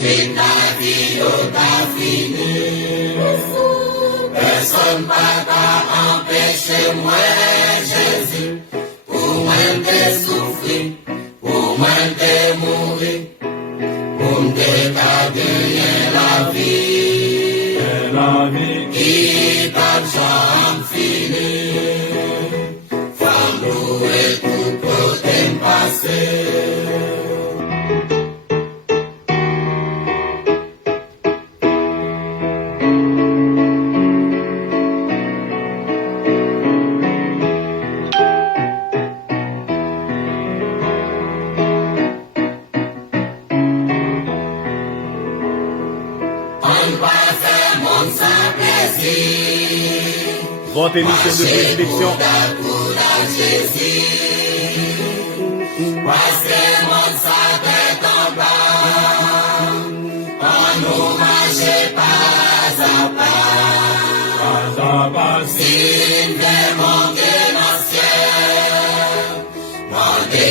Et la vie a fini. Personne pas qu'à empêcher moi, Jésus. Pour moi, de souffrir, pour moi, de mourir, pour me gagner la vie. La vie Qui t'a jamais fini. Femme louer tout côté passé. Votre émission de prédilection.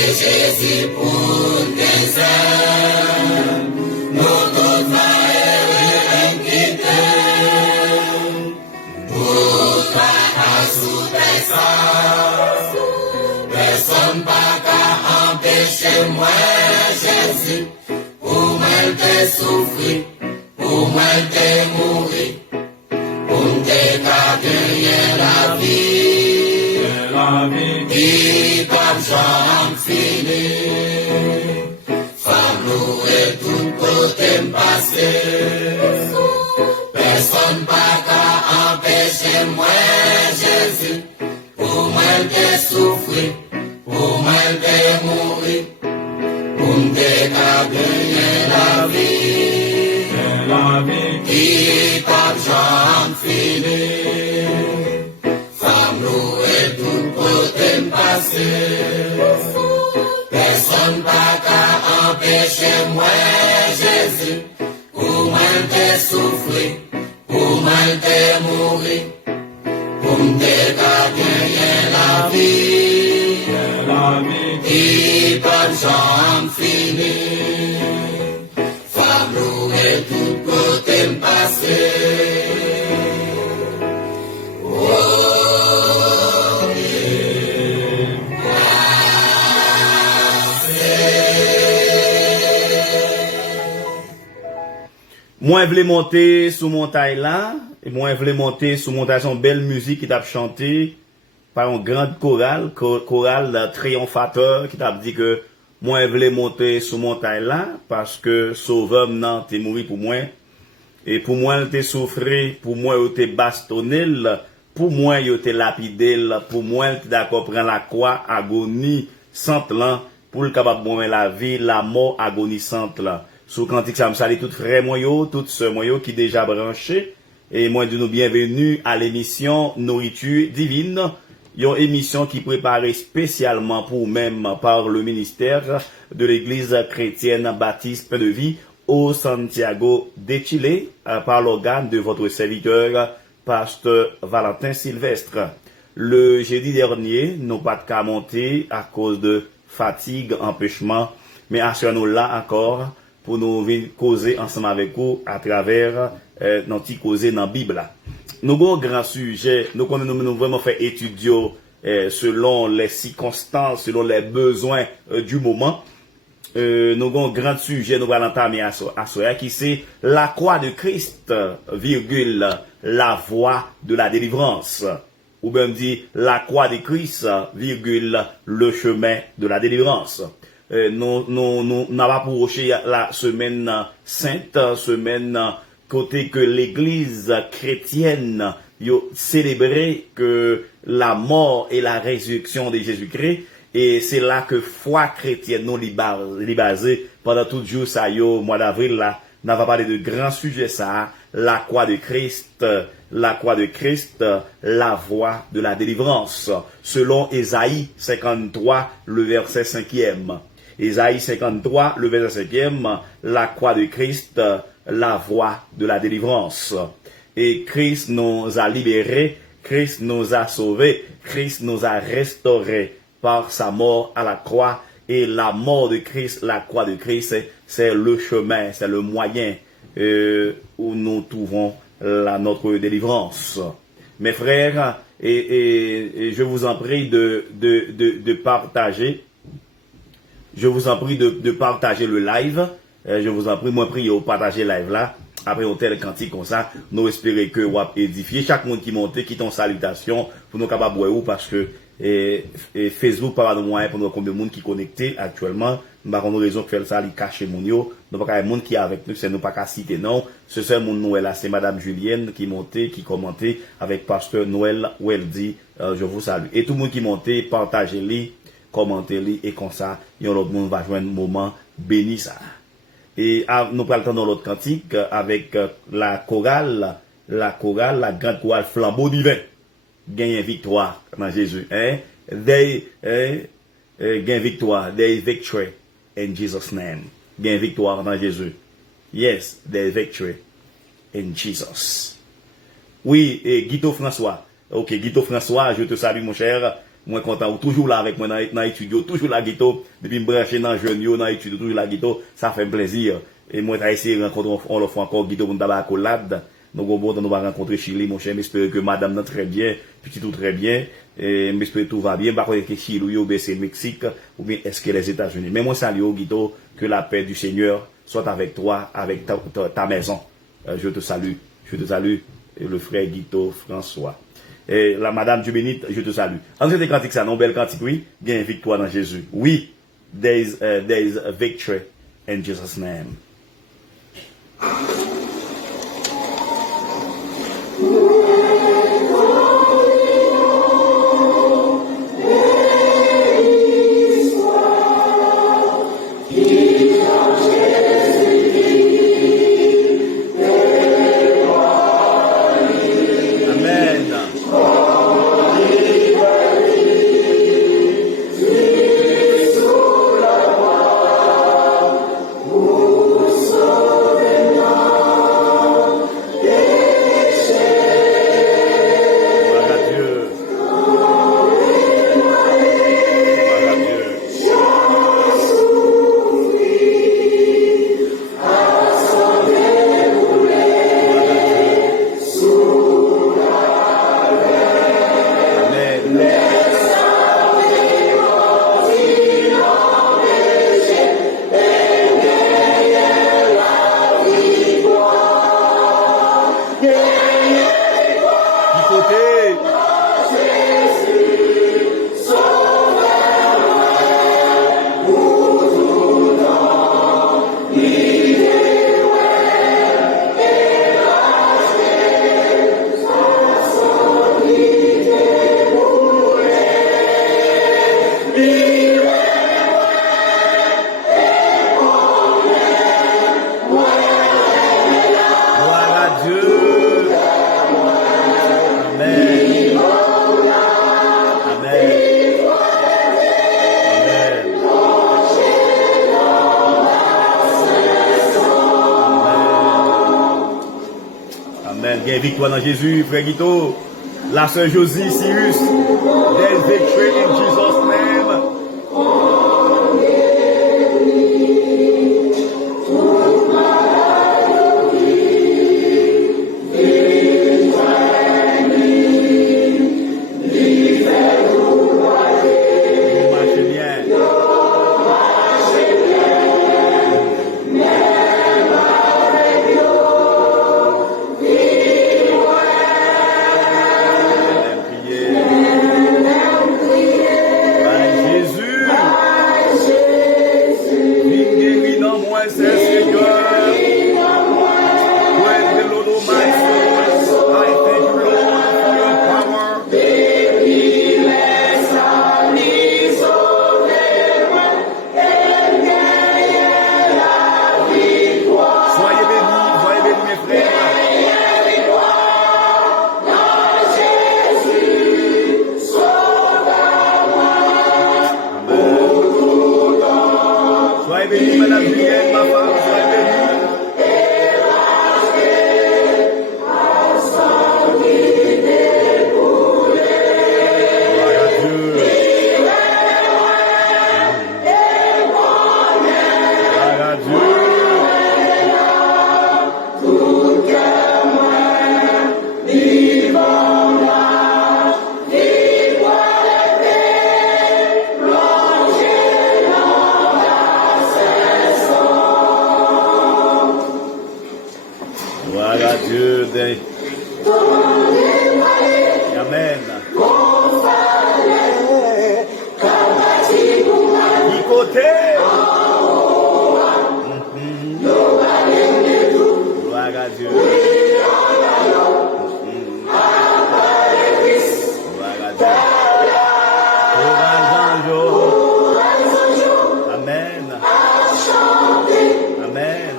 Jésus pour des ailes, nous tous va quitter. Pour toi, sous tes sangs, personne pas qu'à empêcher moi, Jésus, pour moi de souffrir, pour moi de mourir, pour me gagner la vie, qui comme jamais fini. Femme louer tout côté passé. Personne pas qu'à empêcher moi, Jésus, pour moi de souffrir, pour moi de mourir, pour me gagner la vie, qui comme jamais fini. Femme louer tout côté passé. Personne pas qu'à empêcher moi, Jésus, pour moi de souffrir, pour moi de mourir, pour me gagner la vie, qui comme jamais fini. Femme louer tout côté passé. Moi, je voulais monter sous montagne là, et moi, je voulais monter sous montagne son belle musique qui t'a chanté par une grande chorale triomphateur qui t'a dit que moi, je voulais monter sous montagne là, parce que sauveur non, t'es mort pour moi, et pour moi, t'es souffert, pour moi, t'es bastonné, pour moi, t'es lapidé, pour moi, t'es d'accord prendre la croix, agonie, sante là, pour le capable de la vie, la mort agonisante là. Sous cantique, ça me salue tout frère moyo, tout sœur moyo qui déjà branché. Et moi, de nous bienvenue à l'émission Nourriture Divine. Une émission qui est préparée spécialement pour même par le ministère de l'Église chrétienne baptiste Pain de Vie au Santiago de Chile, par l'organe de votre serviteur, pasteur Valentin Sylvestre. Le jeudi dernier, nous pas de cas monter à cause de fatigue, empêchement, mais assurons-nous là encore, pour nous venir causer ensemble avec vous à travers notre causer dans la Bible. Nous avons un grand sujet, nous vraiment fait étudier selon les circonstances, selon les besoins du moment. Nous avons un grand sujet, nous allons entamer à ce qui c'est la croix de Christ, virgule, la voie de la délivrance. Ou bien dit la croix de Christ, virgule, le chemin de la délivrance. Nous n'avons pas pour la semaine sainte, semaine côté que l'église chrétienne a célébré que la mort et la résurrection de Jésus-Christ, et c'est là que foi chrétienne nous li basé pendant tout jour ça yo mois d'avril là, n'a pas parlé de grands sujets ça, la croix de Christ, la voie de la délivrance, selon Ésaïe 53, le verset 5e. Ésaïe 53, le verset 5e, la croix de Christ, la voie de la délivrance. Et Christ nous a libérés, Christ nous a sauvés, Christ nous a restaurés par sa mort à la croix. Et la mort de Christ, la croix de Christ, c'est le chemin, c'est le moyen où nous trouvons notre délivrance. Mes frères, et je vous en prie de partager. Je vous en prie de partager le live. Je vous en prie, moi prie de partager le live là. Après un tel cantique comme ça, nous espérons que vous avez édifié. Chaque monde qui monte, qui ton salutation pour nous capables de parce que Facebook par de moyens pour nous combien de monde qui connecté actuellement. Nous avons raison de faire ça, il cache mon yo. Nous pas monde qui est avec nous, c'est nous pas qu'à citer non. Ce seul monde Noël là, c'est Madame Julienne qui montait, qui commentait avec Pasteur Noël Weldy. Je vous salue. Et tout le monde qui montait, partagez-les, commentez-les et comme ça, l'autre monde va jouer un moment béni ça. Et nous prenons dans l'autre cantique avec la chorale, la grande chorale flambeau divin. Gagne victoire dans Jésus. Gagne victoire. There is victory in Jesus' name. Gagne victoire dans Jésus. Yes, there is victory in Jesus. Oui, et Guito François. Ok, Guito François, je te salue mon cher. Moi content, toujours là avec moi dans l'étude, toujours là Guito, depuis me brancher dans jeune yo dans l'étude, toujours là Guito, ça fait plaisir. Et moi j'ai essayé de rencontrer on le fait encore Guito pour nous d'avoir accolade. Donc bon nous va rencontrer Chili mon cher, j'espère que madame va très bien, petit tout très bien et j'espère que tout va bien, par contre que Chili ou bien c'est Mexique ou bien est-ce que les États-Unis. Mais moi salue Guito, que la paix du Seigneur soit avec toi, avec ta maison. Je te salue, le frère Guito François. Et la madame Dieu bénite, je te salue. En fait, cantique ça, non, belle cantique, oui. Gain victoire dans Jésus. Oui, there is a victory in Jesus' name. Victoire dans Jésus, frère Guito. La sœur Josie Cyrus. There's victory in Jesus' name. Dieu. Amen. Qui côté? Gloire à Dieu. Gloire à Dieu. Amen. Amen. Amen.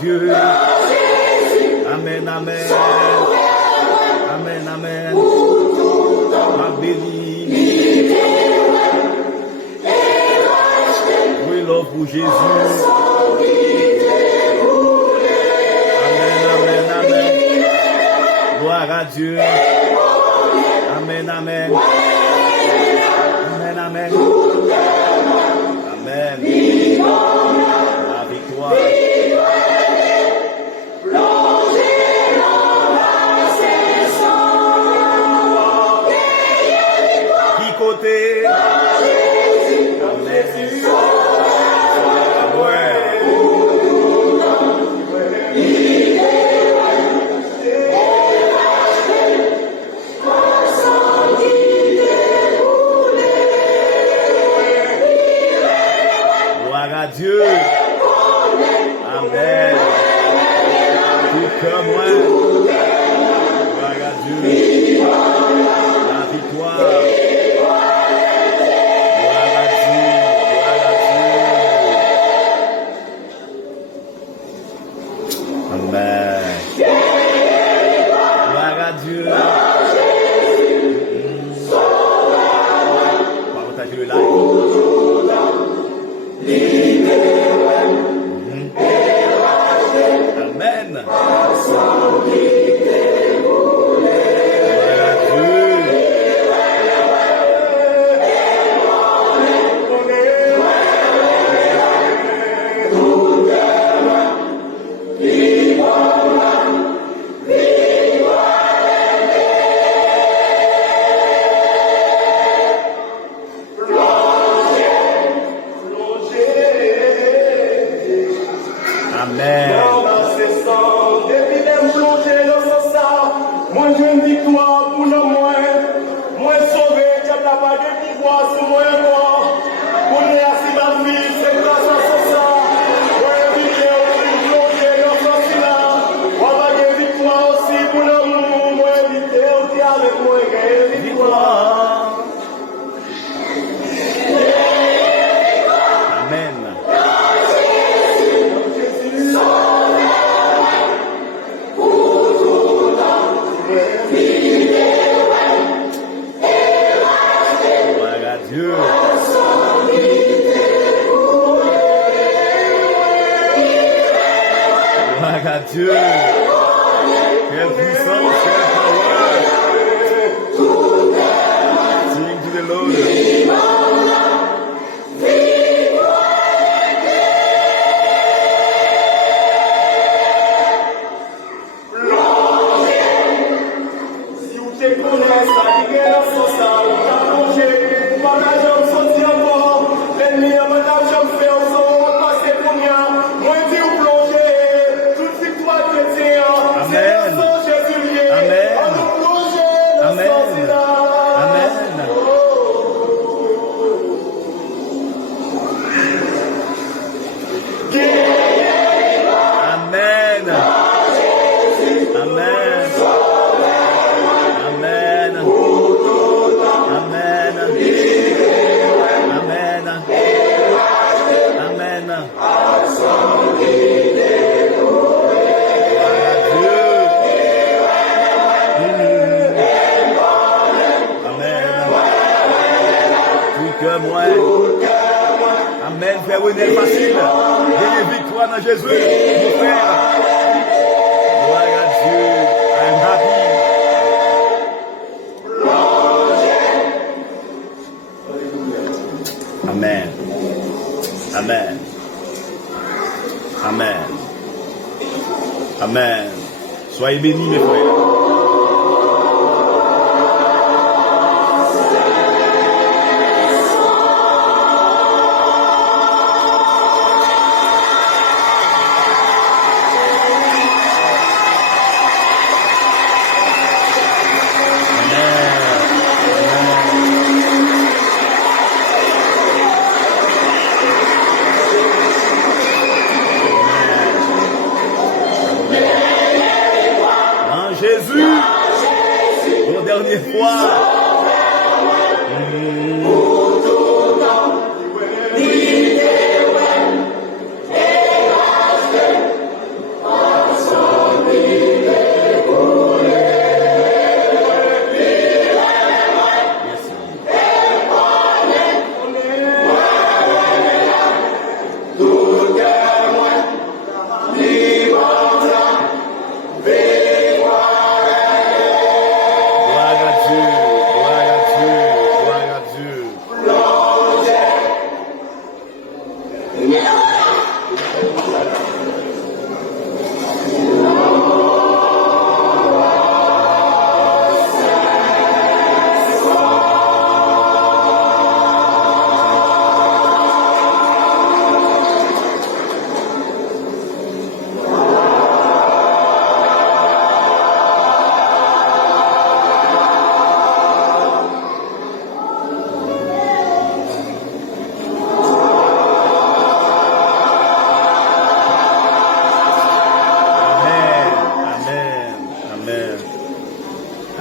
Dieu. Amen, amen. Amen, amen. Ma béni. Oui, l'offre pour Jésus. Amen, amen, amen. Gloire à Dieu. Amen, amen. Amen, amen. Amen. La victoire. Côté. Amen. Ouais. Gloire à Dieu. Amen. Tout comme moi. Gloire à Dieu. La victoire. Dieu. Quelle puissance, quelle power. Sing to the Lord. Si vous te connaissez, ça dit que la sauce a mangé. Par la jambe sortie encore. L'ennemi a madame, j'en fais au son. On va passer pour moi. Moi, je dis plonger. Amen. Amen. Amen. Amen. Amen. Amen. Amen. moi. Amen. Frère René, facile. Gagnez victoire dans Jésus. Mon frère. Gloire à Dieu. I'm happy. Amen. Amen. Amen. Amen. Soyez bénis, mes frères. Jésus, pour la dernière fois.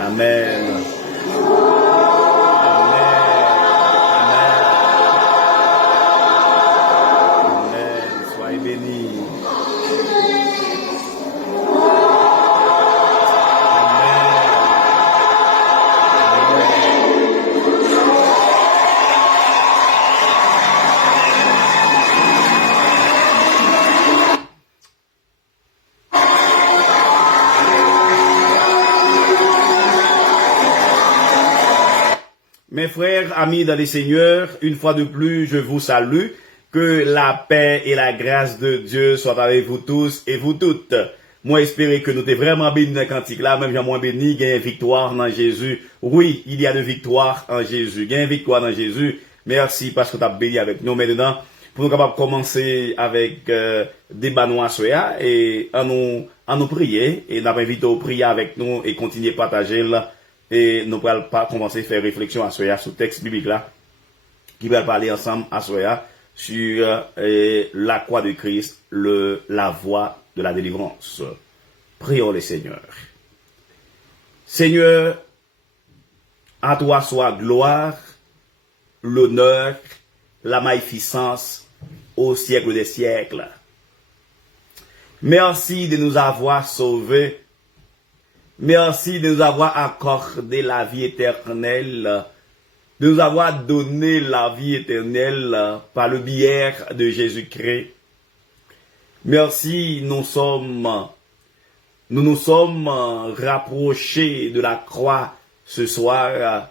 Amen. Amen. Soyez bénis. Mes frères, amis dans les seigneurs, une fois de plus, je vous salue. Que la paix et la grâce de Dieu soient avec vous tous et vous toutes. Moi, espérer que nous t'es vraiment bénis dans le cantique là, même j'ai moins béni, il y a une victoire dans Jésus. Oui, il y a de victoire en Jésus. Il y a une victoire dans Jésus. Merci parce que tu as béni avec nous. Maintenant, pour nous capables de commencer avec des banois soya et à nous prier et nous inviter au prier avec nous et continuer à partager là. Et nous allons pas commencer à faire réflexion à soya sur le texte biblique là, qui va parler ensemble à soya sur la croix de Christ, la voie de la délivrance. Prions le Seigneur. Seigneur, à toi soit gloire, l'honneur, la magnificence au siècle des siècles. Merci de nous avoir sauvés. Merci de nous avoir accordé la vie éternelle, de nous avoir donné la vie éternelle par le biais de Jésus-Christ. Merci, nous nous sommes rapprochés de la croix ce soir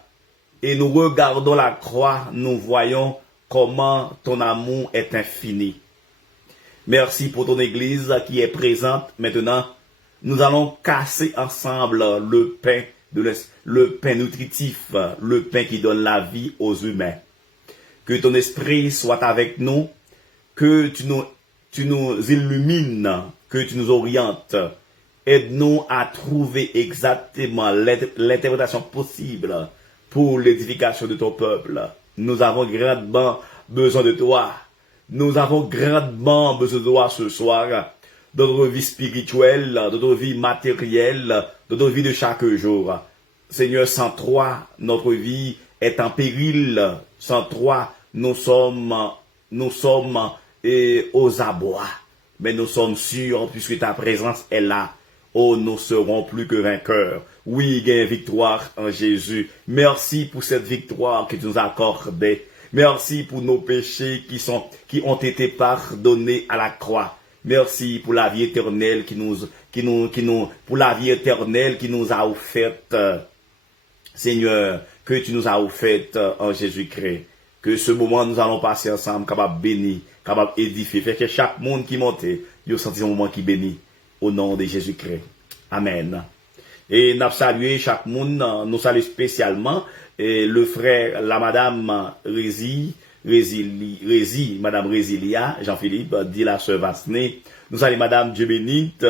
et nous regardons la croix, nous voyons comment ton amour est infini. Merci pour ton Église qui est présente maintenant. Nous allons casser ensemble le pain nutritif, le pain qui donne la vie aux humains. Que ton esprit soit avec nous, que tu nous illumines, que tu nous orientes. Aide-nous à trouver exactement l'interprétation possible pour l'édification de ton peuple. Nous avons grandement besoin de toi. Nous avons grandement besoin de toi ce soir. Dans notre vie spirituelle, dans notre vie matérielle, dans notre vie de chaque jour. Seigneur, sans toi, notre vie est en péril. Sans toi, nous sommes aux abois. Mais nous sommes sûrs, puisque ta présence est là. Oh, nous serons plus que vainqueurs. Oui, il y a une victoire en Jésus. Merci pour cette victoire que tu nous as accordée. Merci pour nos péchés qui ont été pardonnés à la croix. Merci pour la vie éternelle pour la vie éternelle qui nous a offerte, Seigneur, que tu nous as offerte en Jésus-Christ. Que ce moment nous allons passer ensemble, capable bénir, capable édifier, fait que chaque monde qui monte, il senti un moment qui bénit au nom de Jésus-Christ. Amen. Et nous saluons chaque monde, nous saluons spécialement le frère, la madame Madame Résilia, Jean-Philippe, dit la sœur Vasné. Nous saluons madame Dieu bénite,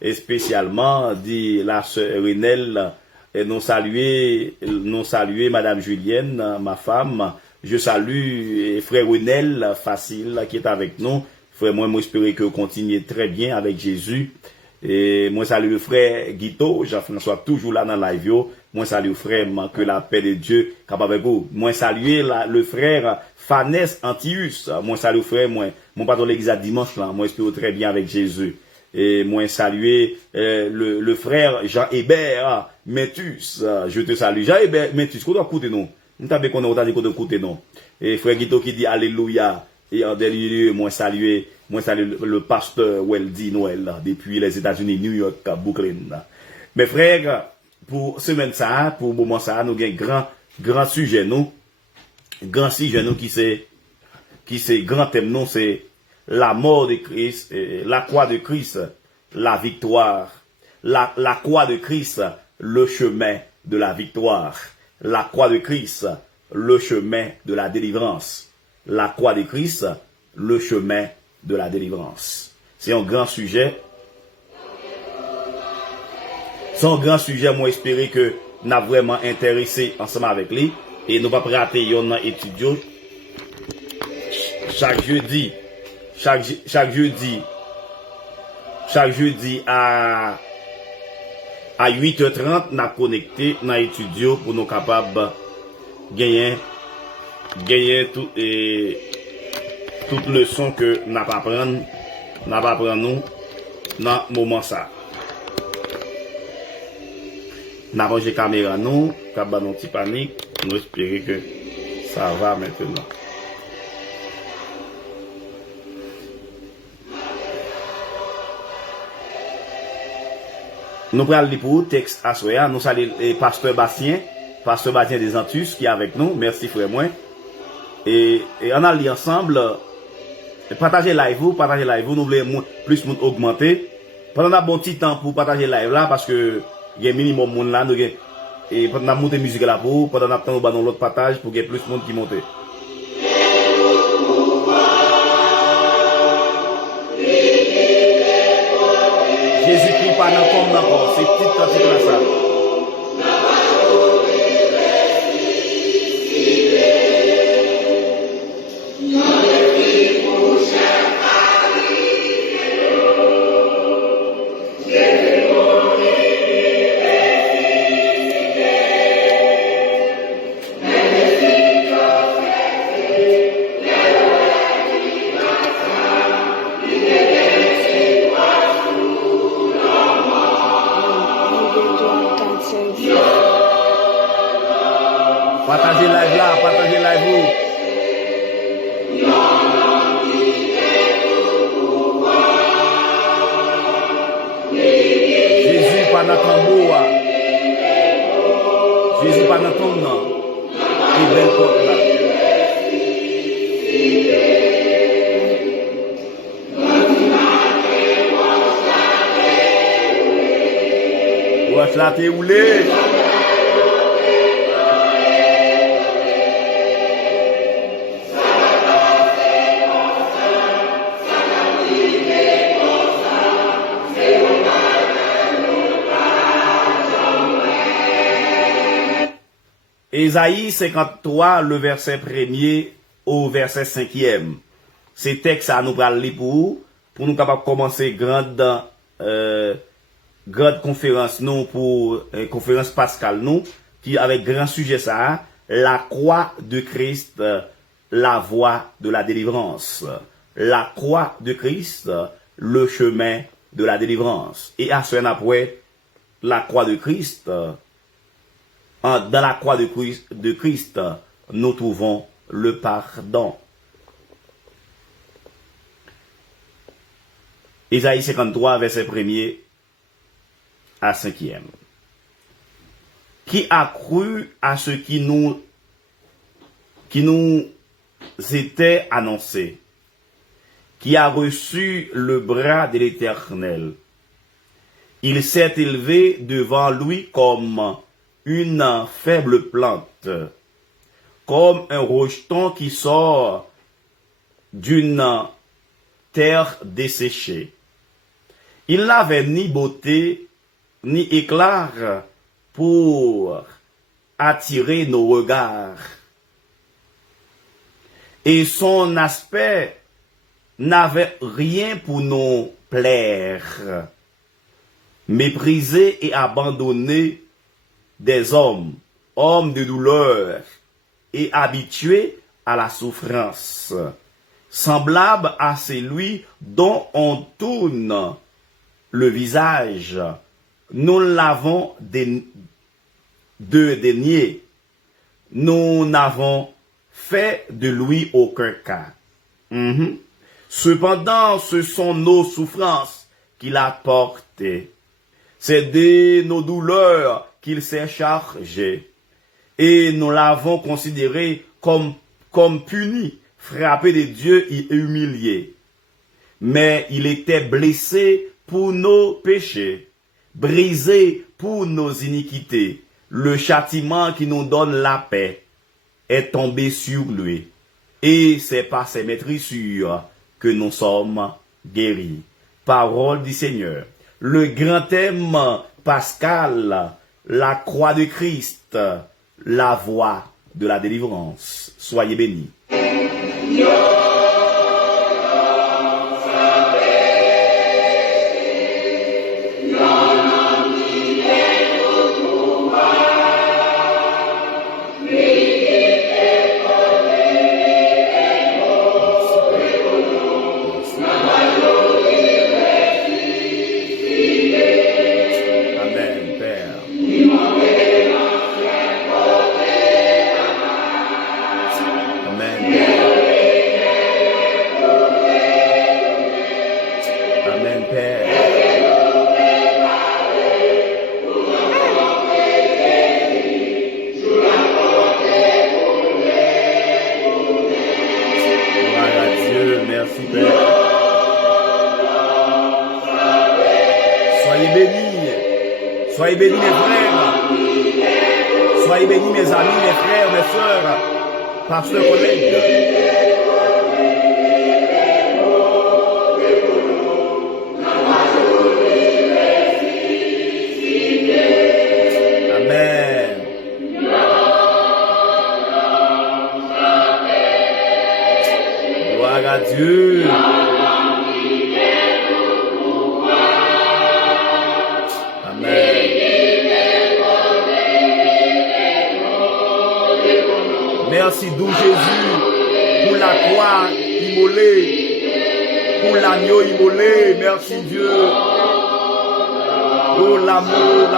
et spécialement, dit la sœur Renelle. Et nous saluons madame Julienne, ma femme. Je salue frère Renelle Facile qui est avec nous. Frère, moi j'espère que vous continuez très bien avec Jésus. Et moi salue le frère Guito, Jean-François toujours là dans la live. Moi salue le frère, que la paix de Dieu capable avec vous. Moi salue le frère Fanès Antius. Moi salue le frère, mon patron l'église à dimanche là. Moi j'espère très bien avec Jésus. Et moi saluer le frère Jean Hébert Métus. Je te salue. Jean Hébert Métus, qu'on doit écouter nous. Nous t'avons qu'on a dit qu'on doit écouter nous. Et frère Guito qui dit alléluia. Et en dernier lieu, moi saluer le pasteur Weldy Noël depuis les États-Unis, New York, Brooklyn. Mes frères, pour semaine ça, pour moment ça, nous avons grand sujet nous, qui c'est grand thème nous, c'est la mort de Christ, la croix de Christ, la victoire, la croix de Christ, le chemin de la victoire, la croix de Christ, le chemin de la délivrance. La croix de Christ, le chemin de la délivrance. C'est un grand sujet. C'est un grand sujet, moi espérer que nous avons vraiment intéressé ensemble avec lui. Et nous ne pas rater un étudiant chaque jeudi à 8h30, nous avons connecté dans l'étudiant pour nous capables gagner toute leçon que n'a pas prendre nous dans moment ça. N'a rangé caméra nous, cap ba non petit panique, nous espérer que ça va maintenant. Nous prenons le pour texte à soya, nous saluons pasteur Bastien des Antus qui est avec nous. Merci frère moi. Et on a lié ensemble. Partagez live, nous voulons plus monde augmenter. Pendant un bon petit temps pour partager live là, parce que il y a un minimum de monde là, et pendant monter musique là pour, pendant un temps nous dans l'autre partage pour qu'il y ait plus de monde qui monte. Jésus-Christ pas dans comme encore, c'est petit cantique là ça. Partagez live là, partagez live vous. Jésus pas dans tambour. Jésus pas dans ton nom. Il belle porte là. Watch la te roulé. Ésaïe 53, le verset 1er au verset 5e. Ces textes à nous parler pour nous capables commencer grande conférence nous pour conférence pascale nous qui avec grand sujet ça, la croix de Christ, la voie de la délivrance. La croix de Christ, le chemin de la délivrance. Et à ce après la croix de Christ, dans la croix de Christ, nous trouvons le pardon. Ésaïe 53, verset 1er à 5e. Qui a cru à ce qui nous était annoncé, qui a reçu le bras de l'Éternel. Il s'est élevé devant lui comme une faible plante, comme un rejeton qui sort d'une terre desséchée. Il n'avait ni beauté, ni éclat pour attirer nos regards. Et son aspect n'avait rien pour nous plaire. Méprisé et abandonné des hommes, hommes de douleur et habitués à la souffrance, semblable à celui dont on tourne le visage, nous l'avons dénié. Nous n'avons fait de lui aucun cas. Cependant, ce sont nos souffrances qu'il a portées. C'est de nos douleurs qu'il s'est chargé. Et nous l'avons considéré comme puni, frappé de Dieu et humilié. Mais il était blessé pour nos péchés, brisé pour nos iniquités. Le châtiment qui nous donne la paix est tombé sur lui. Et c'est par ses maîtrissures que nous sommes guéris. Parole du Seigneur. Le grand thème pascal, la croix de Christ, la voie de la délivrance. Soyez bénis. Soyez bénis mes frères, soyez bénis mes amis, mes frères, mes sœurs, pasteurs, collègues. Amen. Gloire à Dieu. Merci doux Jésus pour la croix immolée, pour l'agneau immolé. Merci Dieu pour l'amour,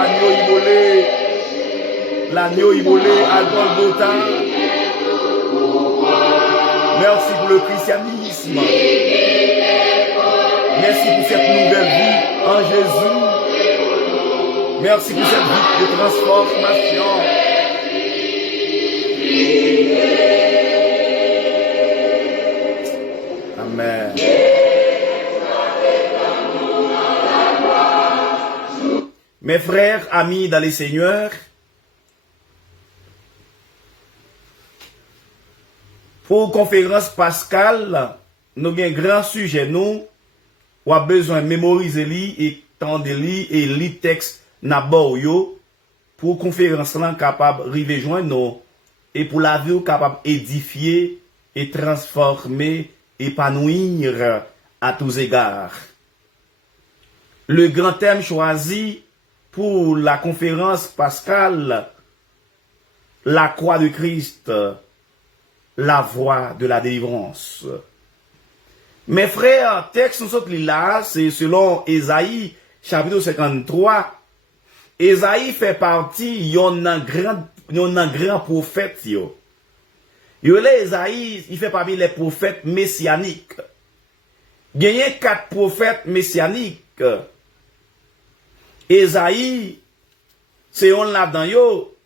l'agneau immolé à Golgotha. Merci pour le christianisme. Merci pour cette nouvelle vie en Jésus. Merci pour cette vie de transformation. Amen. Mes frères, amis dans les Seigneurs, pour conférence pascale, nous avons un grand sujet, nous avons besoin de mémoriser et tendre et lire texte n'abord pour conférence là capable de joindre nous et pour la vie capable d'édifier et transformer, épanouir à tous égards. Le grand thème choisi pour la conférence pascale, la croix de Christ, la voie de la délivrance. Mes frères, texte nous sommes là, c'est selon Ésaïe, chapitre 53. Ésaïe fait partie d'un grand prophète. Esaïe, il fait parmi les prophètes messianiques. Il y a 4 prophètes messianiques. Esaïe, c'est on là-dedans yo.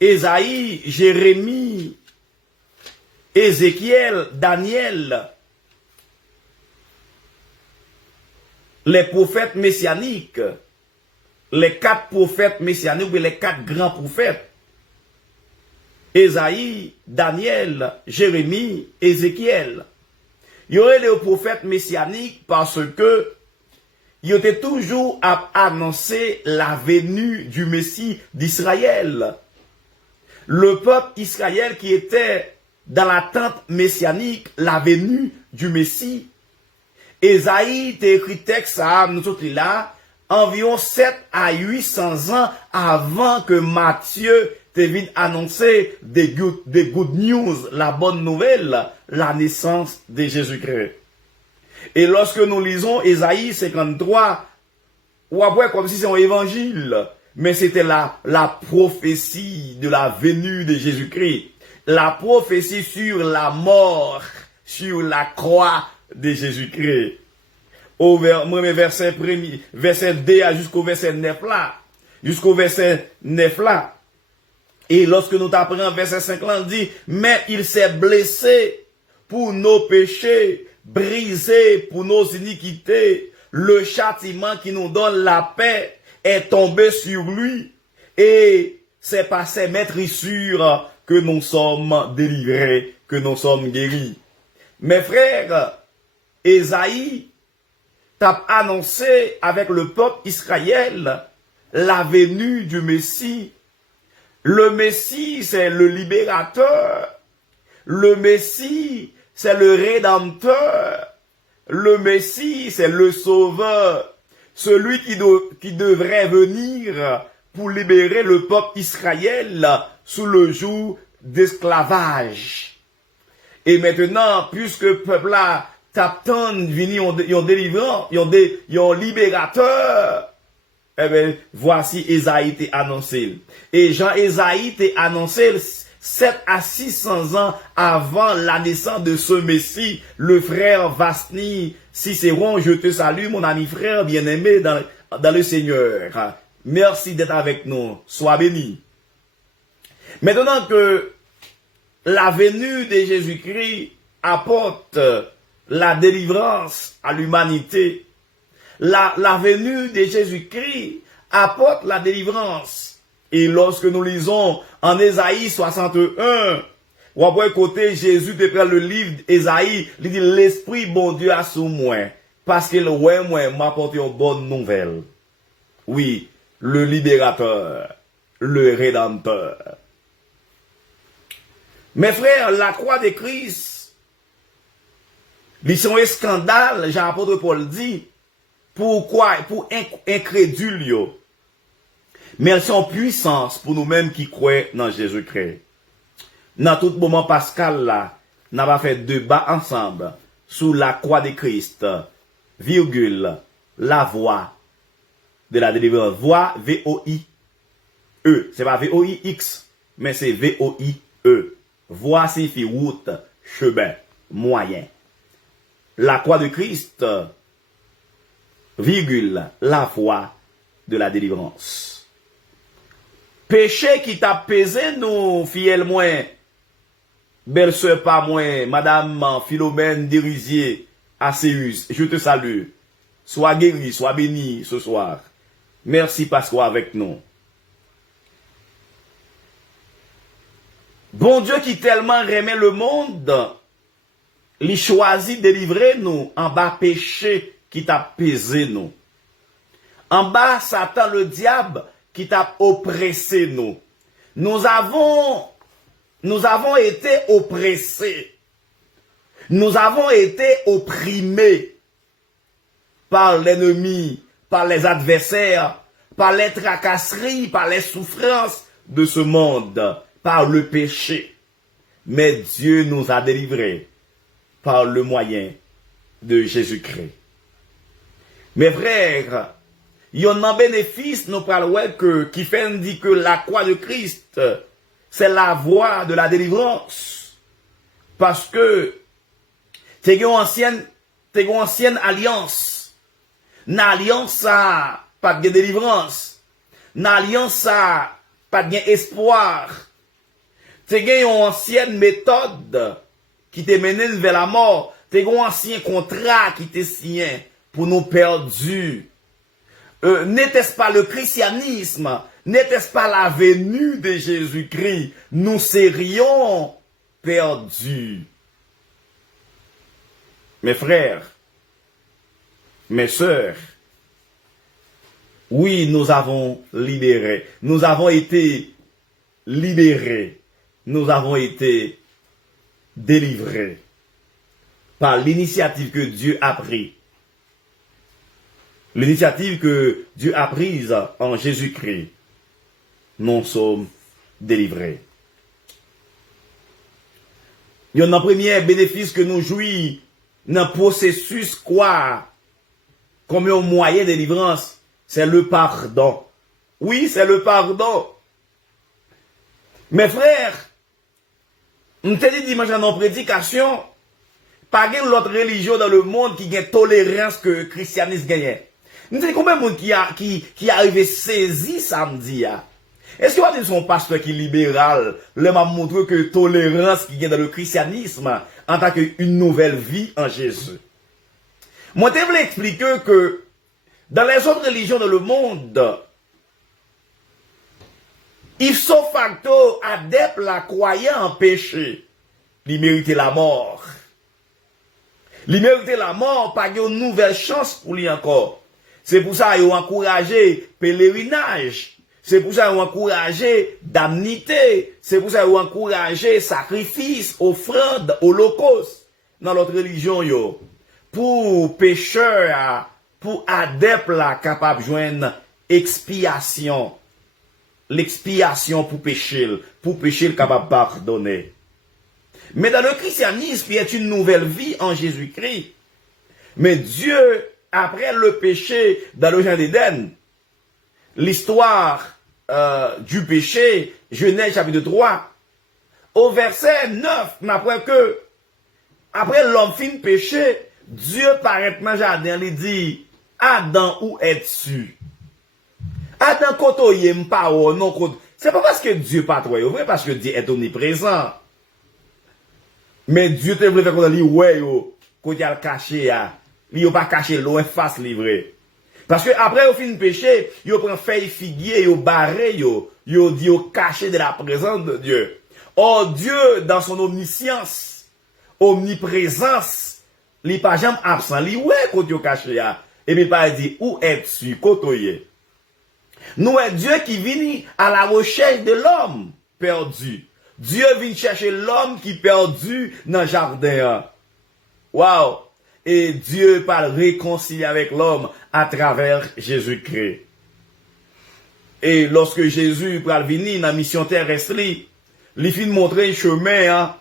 Esaïe, Jérémie, Ézéchiel, Daniel. Les prophètes messianiques. Les 4 prophètes messianiques, ou les 4 grands prophètes. Esaïe, Daniel, Jérémie, Ézéchiel. Il y aurait les prophètes messianiques parce que il était toujours à annoncer la venue du Messie d'Israël. Le peuple Israël qui était dans l'attente messianique, la venue du Messie. Esaïe t'a écrit texte à nous autres là, environ 7 à 800 ans avant que Matthieu te vienne annoncer des good news, la bonne nouvelle, la naissance de Jésus-Christ. Et lorsque nous lisons Esaïe 53, ou après comme si c'est un évangile, mais c'était la prophétie de la venue de Jésus-Christ, la prophétie sur la mort, sur la croix de Jésus-Christ. Au verset 2 jusqu'au verset 9 là, jusqu'au verset 9 là. Et lorsque nous apprenons verset 5 là, on dit, mais il s'est blessé pour nos péchés, brisé pour nos iniquités, le châtiment qui nous donne la paix est tombé sur lui, et c'est par ses maîtrissures que nous sommes délivrés, que nous sommes guéris. Mes frères, Esaïe t'a annoncé avec le peuple Israël la venue du Messie. Le Messie, c'est le libérateur. Le Messie, c'est le rédempteur. Le Messie, c'est le sauveur. Celui qui devrait venir pour libérer le peuple Israël sous le joug d'esclavage. Et maintenant, puisque le peuple là t'attend venir en délivrant, en libérateur, eh bien, voici Esaïe t'a annoncé. Et Jean Esaïe t'a annoncé 7 à 600 ans avant la naissance de ce Messie, le frère Vasni Cicéron. Je te salue, mon ami frère bien-aimé dans le Seigneur. Merci d'être avec nous. Sois béni. Maintenant que la venue de Jésus-Christ apporte la délivrance à l'humanité, la venue de Jésus-Christ apporte la délivrance. Et lorsque nous lisons en Ésaïe 61, ou après côté Jésus te prend le livre d'Ésaïe, il dit l'Esprit bon Dieu a sous moi, parce que ouais moi m'a apporté une bonne nouvelle. Oui, le libérateur, le rédempteur. Mes frères, la croix de Christ, ils sont un scandale, Jean-Apôtre Paul dit. Pourquoi? Pour incrédules, yo. Mais elles sont puissances pour nous-mêmes qui croient dans Jésus-Christ. Dans tout moment pascal là, n'a pas fait débat ensemble sous la croix de Christ, virgule, la voie de la délivrance. Voie, V-O-I-E. C'est pas V-O-I-X, mais c'est V-O-I-E. Voie signifie route, chemin, moyen. La croix de Christ, virgule, la voie de la délivrance. Péché qui t'a pesé nous, fille moins, belle sœur pas moins, madame Philomène Derisier, Acéus, je te salue. Sois guéri, sois béni ce soir. Merci parce qu'on est avec nous. Bon Dieu qui tellement remet le monde, il choisit de délivrer nous en bas péché qui t'a pesé nous. En bas Satan le diable qui t'a oppressé nous. Nous avons été oppressés. Nous avons été opprimés par l'ennemi, par les adversaires, par les tracasseries, par les souffrances de ce monde, par le péché. Mais Dieu nous a délivrés par le moyen de Jésus-Christ. Mes frères, il y a un bénéfice, nous parlons qui fait dire que la croix de Christ, c'est la voie de la délivrance. Parce que, t'es une ancienne alliance. N'alliance ça, pas de délivrance. N'alliance ça, pas de espoir. T'es une ancienne méthode qui te mené vers la mort. T'es un ancien contrat qui te signé pour nous perdus. N'était-ce pas le christianisme? N'était-ce pas la venue de Jésus-Christ? Nous serions perdus. Mes frères, mes sœurs, oui, nous avons libéré. Nous avons été libérés. Nous avons été délivrés par l'initiative que Dieu a prise. L'initiative que Dieu a prise en Jésus-Christ. Nous sommes délivrés. Il y a un premier bénéfice que nous jouissons dans le processus quoi comme un moyen de délivrance, c'est le pardon. Oui, c'est le pardon. Mes frères, nous te dit dimanche dans nos prédications, pas de l'autre religion dans le monde qui a tolérance que le christianisme gagne. Nous te dit combien de monde qui arrive saisi samedi. Est-ce que vous avez son pasteur qui est libéral, le m'a montré que tolérance qui gagne dans le christianisme en tant qu'une nouvelle vie en Jésus? Moi, je voulais expliquer que dans les autres religions dans le monde, ipso facto adepte la croyant en péché, il méritait la mort. Il méritait la mort par une nouvelle chance pour lui encore. C'est pour ça qu'ils ont encouragé pèlerinage. C'est pour ça qu'ils ont encouragé damnité. C'est pour ça qu'ils ont encouragé sacrifice, offrande, holocauste dans notre religion. Yo. Pour pécheurs, pour adeptes là, capable de joindre expiation. L'expiation pour pécher capable de pardonner. Mais dans le christianisme, il y a une nouvelle vie en Jésus-Christ. Mais Dieu, après le péché dans le jardin d'Éden, l'histoire du péché, Genèse chapitre 3, au verset 9, après l'homme fin péché, Dieu paraît dans le jardin, il dit, Adam, où es-tu? Adam, koto yem pa ou, non koto. C'est pas parce que Dieu pas toi, vrai, parce que Dieu est omniprésent. Mais Dieu te voulait faire qu'on dit, ouais, yo, quand il a caché, il n'a pas caché loin face livré. Parce que après, au fin de péché, il prend feuille figuier, il barré, il dit, caché de la présence de Dieu. Or, Dieu, dans son omniscience, omniprésence, il n'est pas jamais absent, il ouais, quand il a caché, et puis il dit, où es-tu, kotoye? Nous, est Dieu qui vient à la recherche de l'homme perdu. Dieu vient chercher l'homme qui est perdu dans le jardin. Waouh! Et Dieu parle réconcilier avec l'homme à travers Jésus-Christ. Et lorsque Jésus parle venir dans la mission terrestre, il fin montrer un chemin,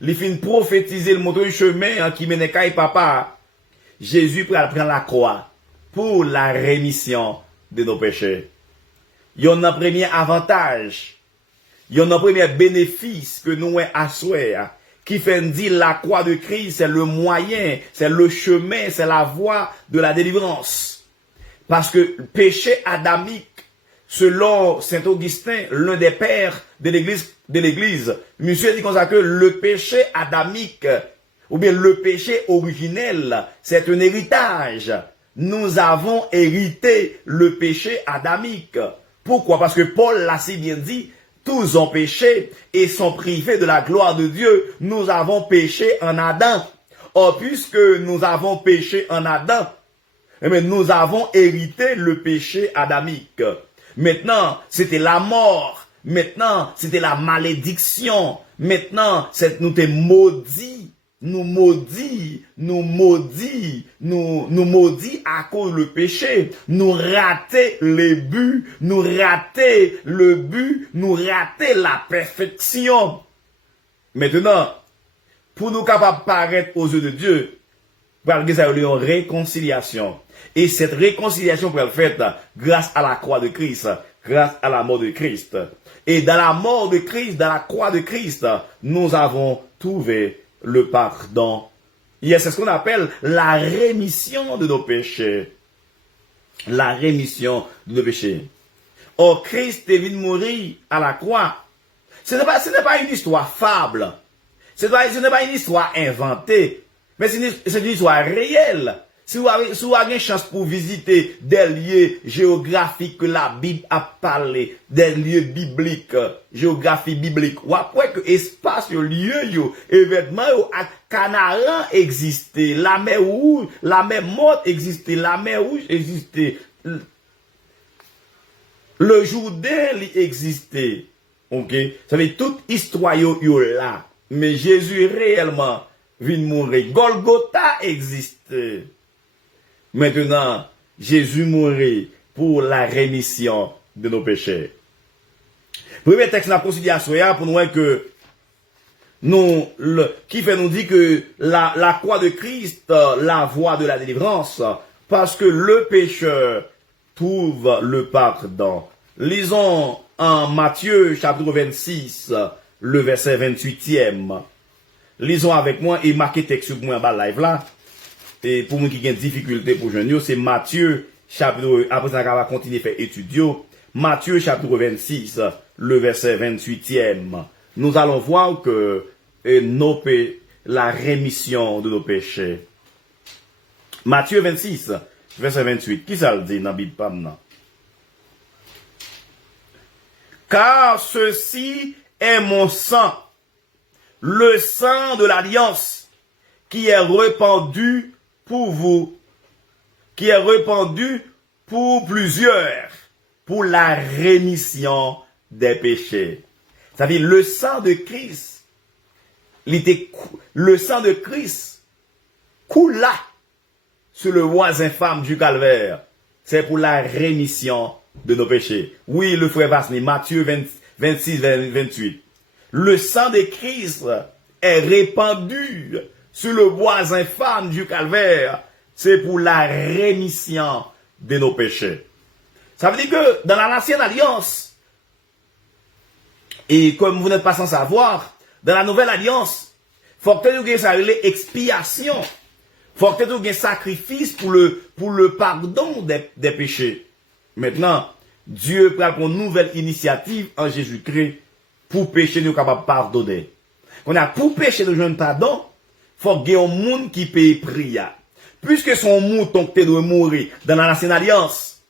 il fin prophétiser, montrer un chemin qui mène à papa. Jésus prend la croix pour la rémission de nos péchés. Il y a un premier avantage, il y a un premier bénéfice que nous avons à souhait, qui fait dire la croix de Christ, c'est le moyen, c'est le chemin, c'est la voie de la délivrance. Parce que le péché adamique, selon Saint Augustin, l'un des pères de l'église, monsieur dit comme ça que le péché adamique, ou bien le péché originel, c'est un héritage. Nous avons hérité le péché adamique. Pourquoi? Parce que Paul l'a si bien dit, tous ont péché et sont privés de la gloire de Dieu. Nous avons péché en Adam. Or, puisque nous avons péché en Adam, nous avons hérité le péché adamique. Maintenant, c'était la mort. Maintenant, c'était la malédiction. Maintenant, nous t'es maudits. Nous maudit à cause du péché. Nous rater les buts, nous rater le but, nous rater la perfection. Maintenant, pour nous capables de paraître aux yeux de Dieu, parce que ça a eu une réconciliation. Et cette réconciliation peut être faite grâce à la croix de Christ, grâce à la mort de Christ. Et dans la mort de Christ, dans la croix de Christ, nous avons trouvé le pardon. C'est ce qu'on appelle la rémission de nos péchés. La rémission de nos péchés. Or, Christ est venu mourir à la croix. Ce n'est pas une histoire fable. Ce n'est pas une histoire inventée. Mais c'est une histoire réelle. Si vous avez une chance pour visiter des lieux géographiques que la Bible a parlé, des lieux bibliques, géographie biblique, ou après que espace, lieu, événement, Canaan existait, la mer rouge, la mer morte existait, la mer rouge existait, le Jourdain existait. Ok? Ça veut dire toute histoire là. Mais Jésus réellement vient mourir. Golgotha existait. Maintenant, Jésus mourit pour la rémission de nos péchés. Premier texte de la conciliation, pour nous voir que qui fait nous dire que la croix de Christ, la voie de la délivrance, parce que le pécheur trouve le pardon. Lisons en Matthieu chapitre 26, le verset 28e. Lisons avec moi et marquez texte pour moi en bas live là. Et pour moi qui a une difficulté pour jeune, c'est Matthieu chapitre, après ça on va continuer à faire étudier. Matthieu chapitre 26, le verset 28e. Nous allons voir que la rémission de nos péchés. Matthieu 26, verset 28. Qui ça le dit dans la Bible? Car ceci est mon sang, le sang de l'alliance, qui est répandu pour vous, qui est répandu pour plusieurs, pour la rémission des péchés. Ça veut dire le sang de Christ, le sang de Christ coula sur le bois infâme du calvaire. C'est pour la rémission de nos péchés. Oui, le frère Vasni, Matthieu 26, 28. Le sang de Christ est répandu sur le bois infâme du calvaire. C'est pour la rémission de nos péchés. Ça veut dire que dans l'ancienne alliance, et comme vous n'êtes pas sans savoir, dans la nouvelle alliance, faut que vous ayez expiation. Faut que vous ayez sacrifice pour le pardon des péchés. Maintenant, Dieu prend une nouvelle initiative en Jésus-Christ pour pécher nous capable de pardonner. On a pour pécher nous jeunes pardon, faut qu'il y ait un monde qui paye prix. Puisque son mouton qui doit mourir dans l'ancienne alliance,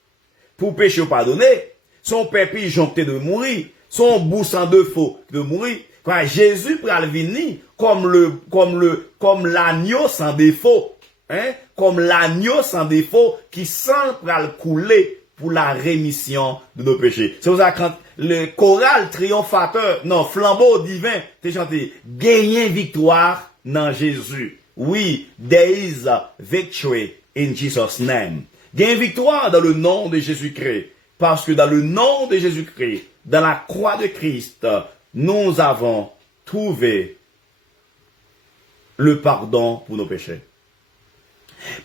pour pécher ou pardonner, son père pigeon qui doit mourir, son boussan de faux qui doit mourir, quand Jésus prend venir comme l'agneau sans défaut, hein, comme l'agneau sans défaut qui sans pral couler pour la rémission de nos péchés. C'est pour ça quand le choral triomphateur, non, flambeau divin, t'es chanté, gagner victoire dans Jésus. Oui, there is a victory in Jesus' name. Gagne victoire dans le nom de Jésus-Christ. Parce que dans le nom de Jésus-Christ, dans la croix de Christ, nous avons trouvé le pardon pour nos péchés.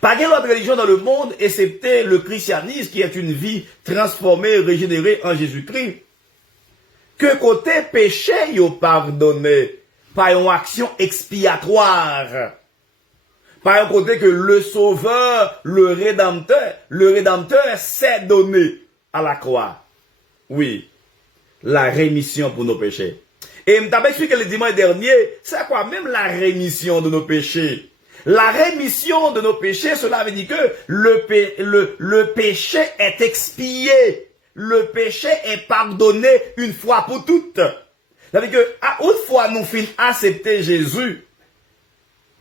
Pas de autre religion dans le monde, excepté le christianisme, qui est une vie transformée, régénérée en Jésus-Christ. Que côté péché, yo pardonné par une action expiatoire. Par un côté que le sauveur, le rédempteur s'est donné à la croix. Oui, la rémission pour nos péchés. Et je t'avais expliqué le dimanche dernier, c'est quoi même la rémission de nos péchés? La rémission de nos péchés, cela veut dire que le péché est expié. Le péché est pardonné une fois pour toutes. Ça veut dire que, une fois nous finissons accepter Jésus,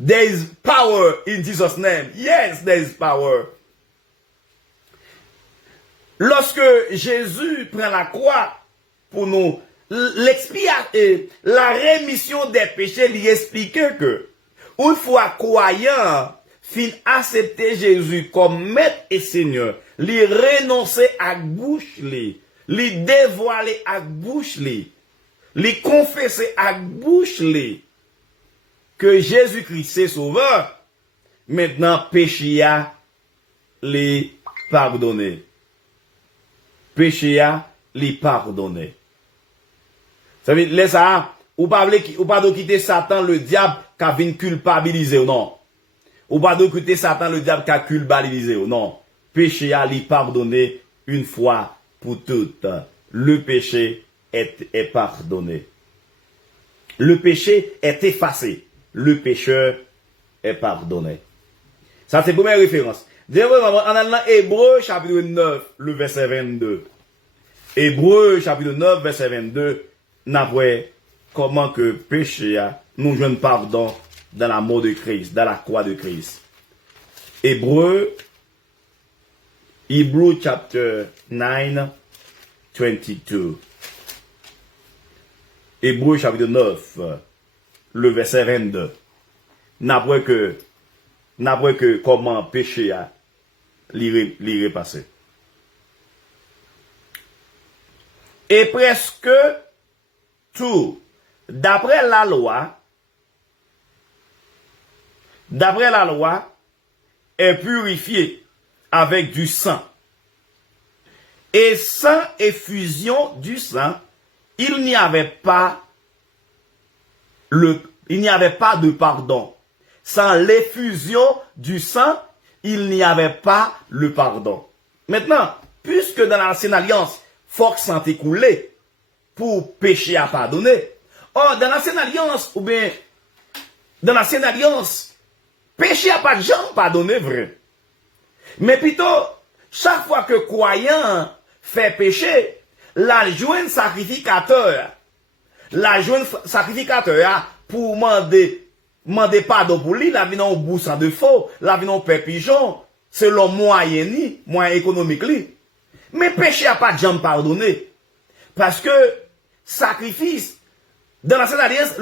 there is power in Jesus' name. Yes, there is power. Lorsque Jésus prend la croix pour nous, la rémission des péchés lui explique que, une fois croyant, fin accepter Jésus comme maître et Seigneur, lui renoncer à bouche, lui dévoiler à bouche, lui confesser à bouche, que Jésus-Christ est sauveur, maintenant péché a les pardonner. Péché a les pardonner. Ça veut dire, ça, ou pas de quitter Satan, le diable, qui a venu culpabiliser, non. Ou pas de quitter Satan, le diable, qui a culpabilisé, non. Péché a lui pardonné une fois pour toutes. Le péché est pardonné. Le péché est effacé. Le pécheur est pardonné. Ça, c'est la première référence. En allant Hébreu, chapitre 9, le verset 22. Hébreu, chapitre 9, verset 22, n'a pas comment que péché a, nous joignent pardon dans la mort de Christ, dans la croix de Christ. Hébreu, chapter 9, 22. Hébreu, chapitre 9, le verset 22. N'a pas que comment péché a l'y repasser. Et presque tout, d'après la loi, est purifié avec du sang. Et sans effusion du sang, il n'y avait pas de pardon. Sans l'effusion du sang, il n'y avait pas le pardon. Maintenant, puisque dans l'ancienne alliance, force sang écoulé pour péché à pardonner. Or, dans l'ancienne alliance, péché à pas de gens pardonner vrai. Mais plutôt, chaque fois que croyant fait péché, la joine sacrificateur pour demander pardon pour lui, la vie non boussin de faux, la vie non père pigeon, selon moyen économique li. Mais péché a pas de gens pardonner. Parce que sacrifice, dans la Sainte Alliance,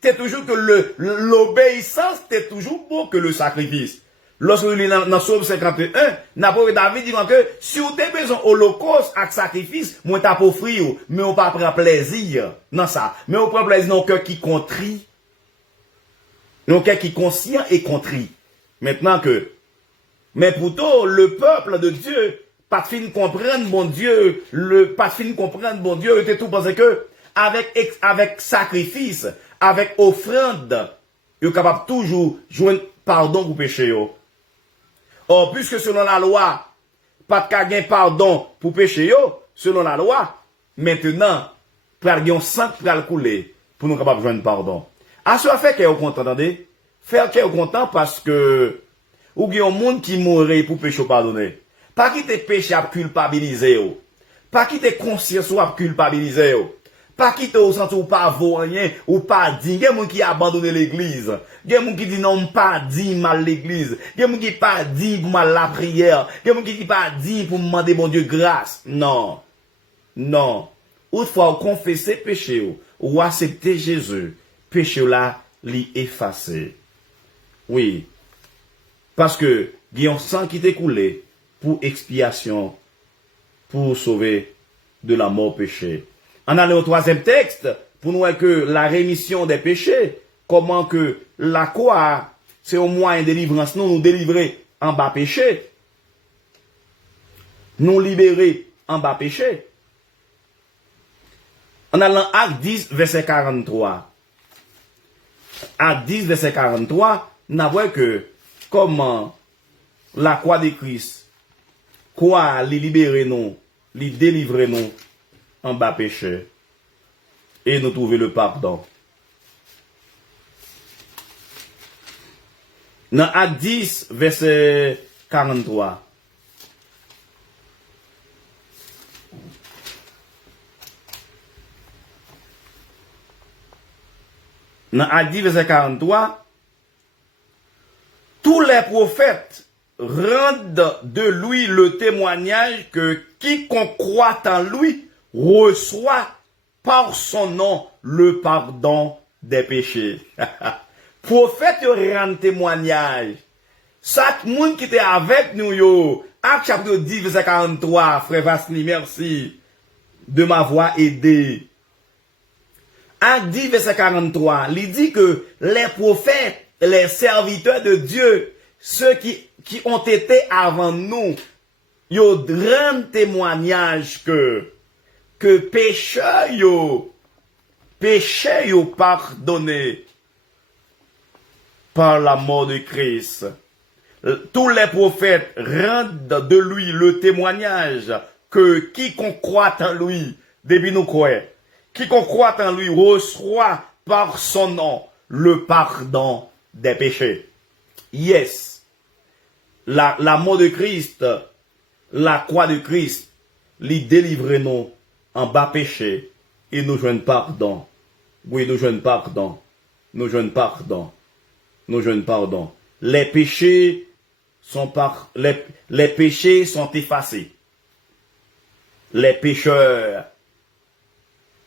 t'es toujours que l'obéissance, t'es toujours beau que le sacrifice. Lorsque nous lisons dans Psaume 51, n'importe David dit que si vous avez besoin holocauste avec sacrifice, moi t'as pas offrir, mais on pas prendre plaisir dans ça. Mais on prend plaisir dans le cœur qui contrit. Dans le cœur qui est conscient et contrit. Maintenant que, mais pourtant, le peuple de Dieu, pas de fin comprendre bon Dieu, était tout parce que, avec sacrifice, avec offrande, il est capable toujours joindre pardon pour péché. Or, puisque selon la loi, pas de gagner pardon pour péché, selon la loi, maintenant, pour un sang pour le couler, pour nous capables de joindre pardon. À ce fait qu'elle est content, attendez? Faire qu'elle est content parce que, ou bien un monde qui mourrait pour péché pardonner. Pas qui te péché à culpabiliser, pas qui te conscience à culpabiliser, pas qui te sens ou pas rien, ou pas dit, il y a des gens qui abandonné l'église, il y a des gens qui disent non, pas dit mal l'église, il y a des gens qui pas dit pour mal la prière, il y a des gens qui pas dit pour demander bon Dieu grâce. Non. Non. Ou fois confesser péché, ou accepter Jésus, péché là, l'y effacer. Oui. Parce que, il y a un sang qui t'est coulé pour expiation, pour sauver de la mort péché. On allait au troisième texte, pour nous voir que la rémission des péchés, comment que la croix, c'est au moyen de délivrance, nous délivrer en bas péché. Nous libérer en bas péché. En allant Acte 10, verset 43. Acte 10, verset 43, nous voyons que comment la croix de Christ, quoi les libérer nous, les délivrer nous en bas péché et nous trouver le pardon. Dans Acte 10, verset 43. Dans Acte 10, verset 43, tous les prophètes rendent de lui le témoignage que quiconque croit en lui reçoit par son nom le pardon des péchés. Prophète rend témoignage. Chaque monde qui était avec nous, Acte chapitre 10, verset 43, frère Vasli, merci de m'avoir aidé. Acte 10, verset 43, il dit que les prophètes, les serviteurs de Dieu, ceux qui ont été avant nous, ils rendent témoignage que pécheurs, péché yo pardonné par la mort de Christ. Tous les prophètes rendent de lui le témoignage que quiconque croit en lui, depuis nous croyons, quiconque croit en lui reçoit par son nom le pardon des péchés. Yes. La mort de Christ, la croix de Christ, lui délivre nous en bas péché et nous jouons pardon. Oui, nous jouons pardon. Nous jouons pardon. Nous jouons pardon. Les péchés sont les péchés sont effacés. Les pécheurs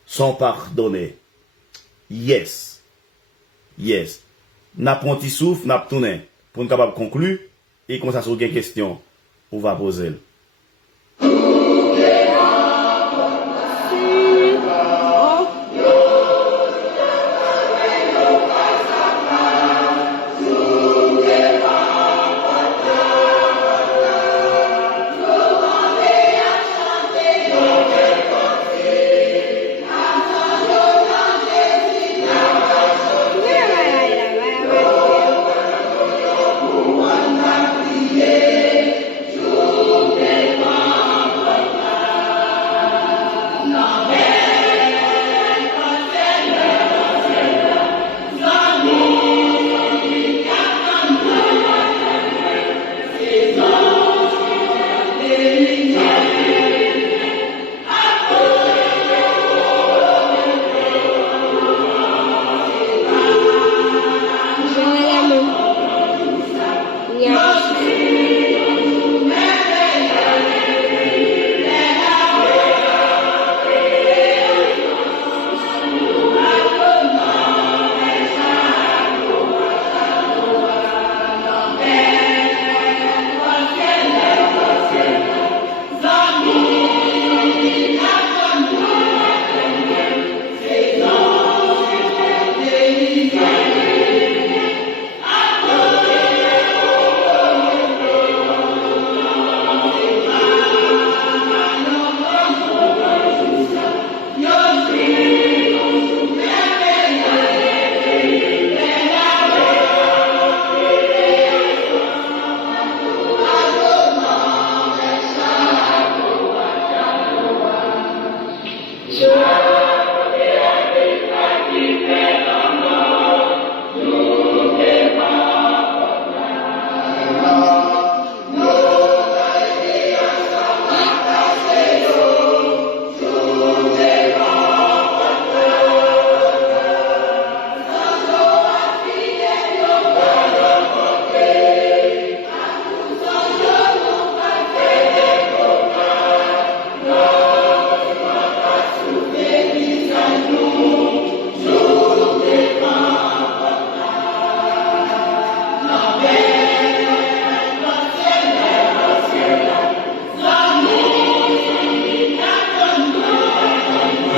sont pardonnés. Yes. Yes. N'a pas un petit souffle, n'a pas tourné pour nous capable conclure et comme ça sur des questions, on va poser.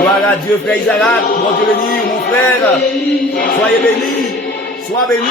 Gloire à Dieu, frère Isaac, mon Dieu béni, mon frère. Soyez bénis, sois béni.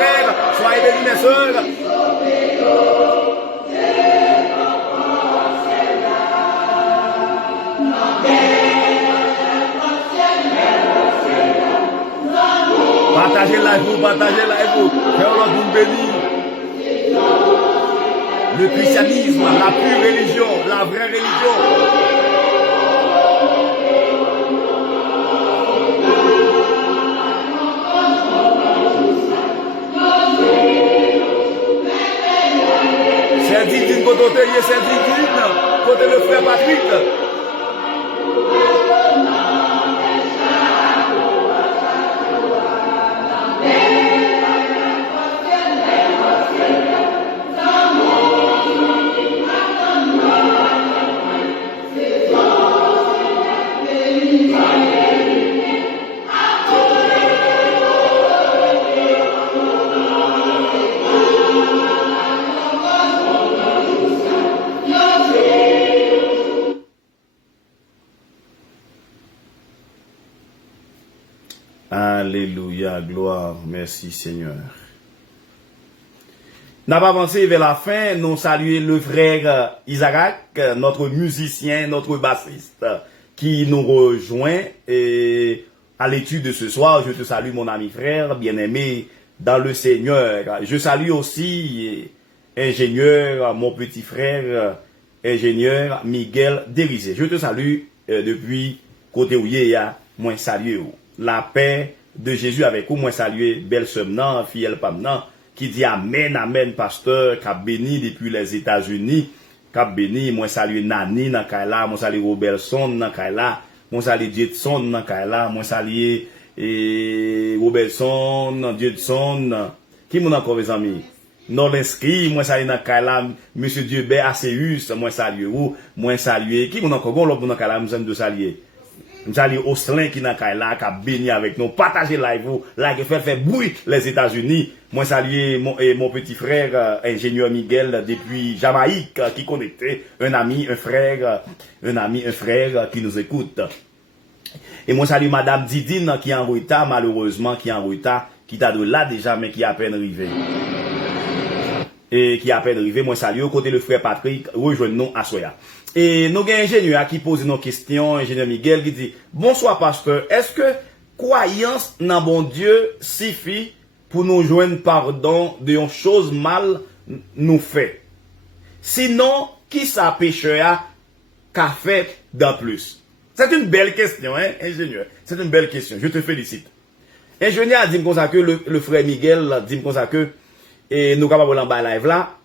frères, soyez bénis mes sœurs. Partagez live, partagez live, frère l'autre béni. Le christianisme, la pure religion, la vraie religion. C'est divine côté, c'est divine côté le frère Patrick. Alléluia, gloire, merci Seigneur. N'a pas avancé vers la fin, nous saluons le frère Isaac, notre musicien, notre bassiste, qui nous rejoint et à l'étude de ce soir. Je te salue mon ami frère, bien-aimé dans le Seigneur. Je salue aussi ingénieur, mon petit frère, ingénieur Miguel Dérisé. Je te salue depuis côté où il y a, moi saluer la paix de Jésus avec vous, moi saluer belle semaine, fille Pamnan, qui dit amen, amen, pasteur, qui a béni depuis les États-Unis, qui a béni, moi saluer Nani, dans Kaila, moi saluer Robertson, dans Kaila, moi saluer Jetson, dans Kaila, moi saluer Robertson, Jetson, qui m'ont encore mes amis? Nolinski, moi saluer dans Kaila, monsieur Dieu, Aseus, moi saluer vous, moi saluer, qui m'ont encore, l'autre dans Kaila, nous aime de saluer. Nous allons au Slin qui n'a qu'à là, qui a béni avec nous, partager live, là, qui fait bruit les États-Unis. Moi, saluer mon petit frère, ingénieur Miguel, depuis Jamaïque, qui connecté, un ami, un frère qui nous écoute. Et moi, saluer madame Didine, qui est en retard, malheureusement, qui est en retard, qui est de là déjà, mais qui est à peine arrivé. Et qui est à peine arrivé, moi, saluer au côté le frère Patrick, rejoignez-nous à Soya. Et nous avons un ingénieur qui pose nos questions, ingénieur Miguel, qui dit, bonsoir pasteur, est-ce que croyance dans bon Dieu suffit pour nous joindre pardon de une chose mal nous fait? Sinon, qui ça pécheur qu'a fait d'en plus? C'est une belle question, hein, ingénieur. C'est une belle question. Je te félicite. Ingénieur a dit comme ça que le frère Miguel a dit comme ça que, et nous capables en bas live là.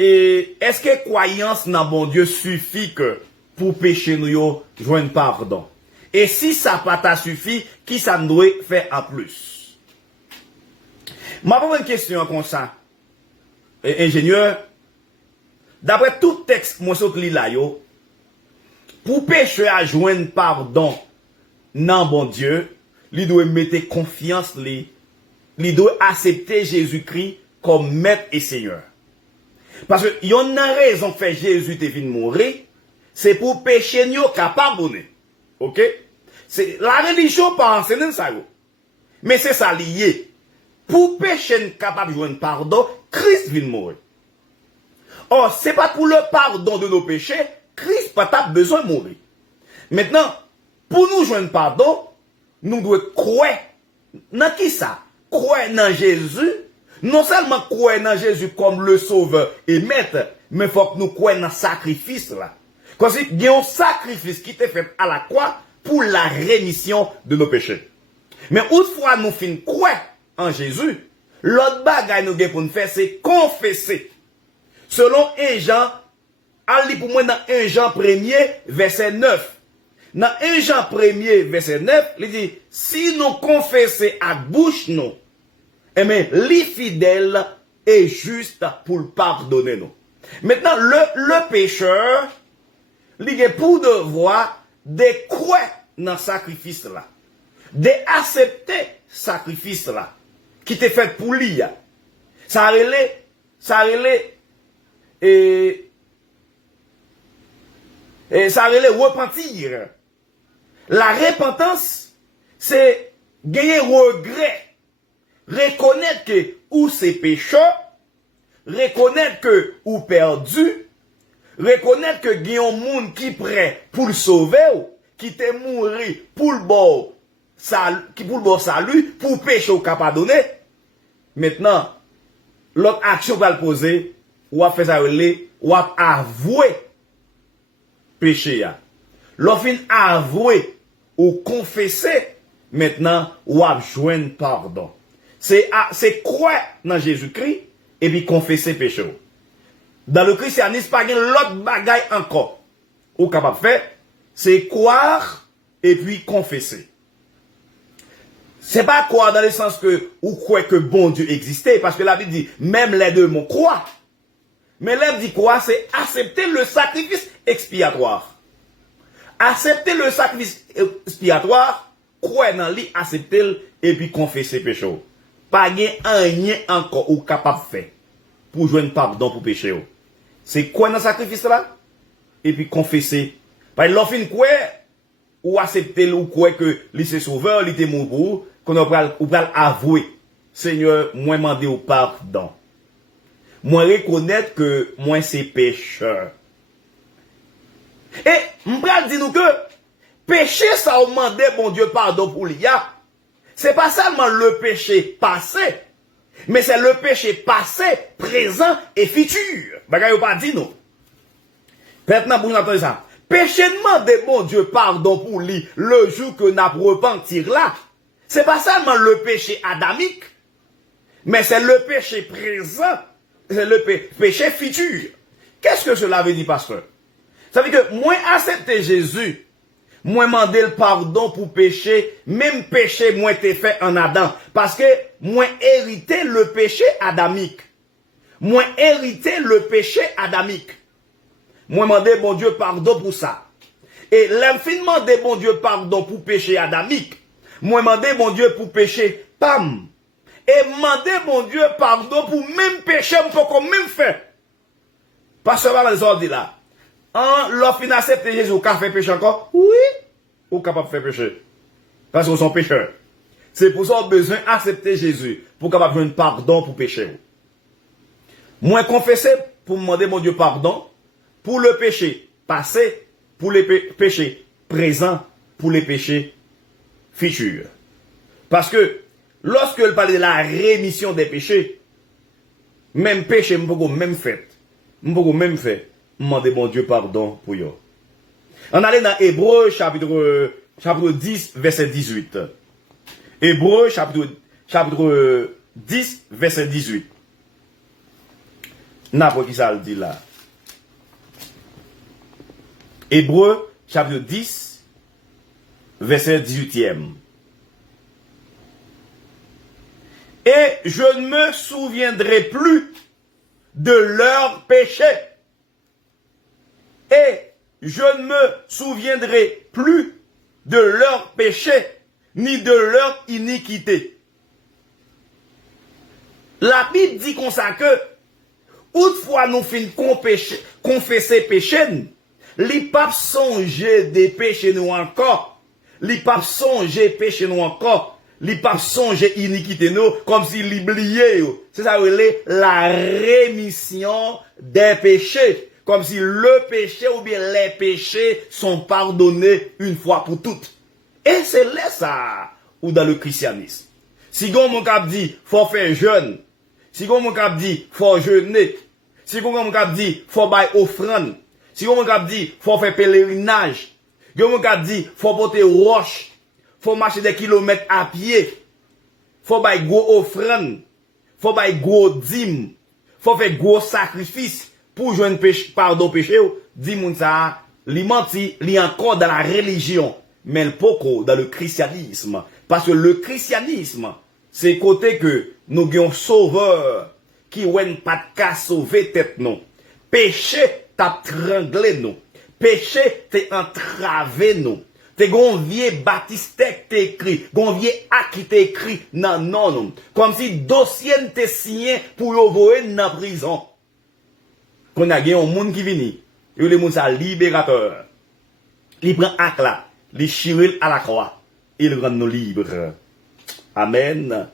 Et est-ce que croyance dans bon Dieu suffit que pour pécher nous joindre pardon? Et si ça pas t'a suffi, qui ça doit faire en plus? Ma première question comme ça, ingénieur, d'après tout texte moi saute li là yo, pour pécher à joindre pardon dans bon Dieu, il doit mettre confiance il doit accepter Jésus-Christ comme maître et Seigneur. Parce que y en a raison fait Jésus te venu mourir, c'est pour pécher nous capable. OK? C'est la religion pas enseigner ça. Mais c'est ça lié. Pour pécher capable de joindre pardon, Christ vient mourir. Or, c'est pas pour le pardon de nos péchés, Christ pas besoin de mourir. Maintenant, pour nous joindre pardon, nous devons croire dans qui ça? Croire dans Jésus. Non seulement croire dans Jésus comme le sauveur et maître, mais il faut que nous croyons dans le sacrifice là. Parce qu'il y a un sacrifice qui était fait à la croix pour la rémission de nos péchés. Mais toutefois nous finissons croire en Jésus, l'autre bagaille nous devons pour nous faire, c'est confesser. Selon 1 Jean, allez pour moi dans 1 Jean 1er, verset 9. Dans 1 Jean 1er, verset 9, il dit, si nous confessons à bouche nous, mais l'ifidèle est juste pour pardonner nous. Maintenant, le pécheur, il a pour devoir de croire dans le sacrifice là, d'accepter sacrifice là, qui t'est fait pour lui. Ça relève, et ça relève repentir. La repentance, c'est gagner regret. reconnaître que ou c'est pécheur, reconnaître que ou perdu, reconnaître que il y a un monde qui prêt pour le sauver, qui t'est mouru pour le bon salut, pour péché ou capable donner. Maintenant, l'autre action va le poser, ou à faire ça, ou à avouer péché. L'offre avouer ou confesser, maintenant, ou à joindre pardon. C'est croire dans Jésus-Christ et puis confesser péché. Dans le christianisme, pas l'autre bagaille encore. Ou capable de faire, c'est croire et puis confesser. C'est pas croire dans le sens que, ou croire que bon Dieu existait, parce que la Bible dit, même les deux m'ont croire. Mais l'Ève dit quoi? C'est accepter le sacrifice expiatoire. Accepter le sacrifice expiatoire, croire dans lui, accepter et puis confesser péché. Pas rien encore ou capable de faire pour joindre pardon pour péché. C'est quoi dans le sacrifice là? Et puis confesser. Parce que l'offre quoi ou accepter ou quoi que lui c'est sauveur, lui est mort, qu'on va avouer. Seigneur, moi demander au pardon. Moi reconnaître que moi c'est pécheur. Et m'pral dit nous que péché ça demande bon Dieu pardon pour l'IA. C'est pas seulement le péché passé, mais c'est le péché passé, présent et futur. Bagay ou pas dit nous. Maintenant pour nous entendre ça. Péché demande bon Dieu pardon pour lui le jour que n'a repentir là. C'est pas seulement le péché adamique, mais c'est le péché présent, c'est le péché futur. Qu'est-ce que cela veut dire, pasteur? Ça veut dire que moi accepter Jésus, moi demander le pardon pour péché, même péché moi t'ai fait en Adam, parce que moi hérité le péché adamique. Moi hérité le péché adamique. Moi demander bon Dieu pardon pour ça. Et l'infiniment de bon Dieu pardon pour péché adamique. Moi demander bon Dieu pour péché pam. Et demander bon Dieu pardon pour même péché pour même fait. Parce que les ordres là. L'offre accepte Jésus ou fait péché encore? Oui. Ou capable de faire péché. Parce qu'ils sont pécheurs. C'est pour ça qu'on a besoin d'accepter Jésus. Pour capable de faire pardon pour péché. Moi confesser pour demander mon Dieu pardon. Pour le péché passé. Pour les péchés présents. Pour les péchés futurs. Parce que lorsque je parle de la rémission des péchés. Même péché, je peux même fait. Je peux même fait. Demander mon Dieu pardon pour eux. On allait dans Hébreu chapitre 10 verset 18. Hébreu chapitre 10 verset 18. N'importe qui ça le dit là. Hébreu chapitre 10 verset 18e. Et je ne me souviendrai plus de leurs péchés. Et je ne me souviendrai plus de leurs péchés, ni de leur iniquité. La Bible dit comme ça que, toutefois nous finissons confesser péché, les papes songer des péchés nous encore, les papes songer péché nous encore, les papes songer iniquité nous, comme s'ils l'oubliaient. C'est ça, la rémission des péchés. Comme si le péché ou bien les péchés sont pardonnés une fois pour toutes. Et c'est là ça, ou dans le christianisme. Si mon cap dit, faut faire jeûne. Si mon cap dit, faut jeûner. Si mon cap dit, faut bailler offrande. Si mon cap dit, faut faire pèlerinage. Si mon cap dit, faut porter roche. Faut marcher des kilomètres à pied. Faut bailler gros offrande. Faut bailler gros dîme. Faut faire gros sacrifice. Pour joindre pardon péché, dit moun ça, li menti, li encore dans la religion, mais le poko dans le christianisme. Parce que le christianisme, c'est côté que nous avons sauveur, qui ouèn pas de cas sauver tête non. Péché t'a tranglé nous. Péché t'es entravé nous. T'es gon vieux baptiste t'es écrit, gon vieux acte qui t'es écrit non non. Comme si dossier t'es signé pour y envoyer dans prison. Qu'on a un monde qui vient, et le monde ça libérateur. Il prend acte là, il chiril à la croix, il rend nous libres. Amen.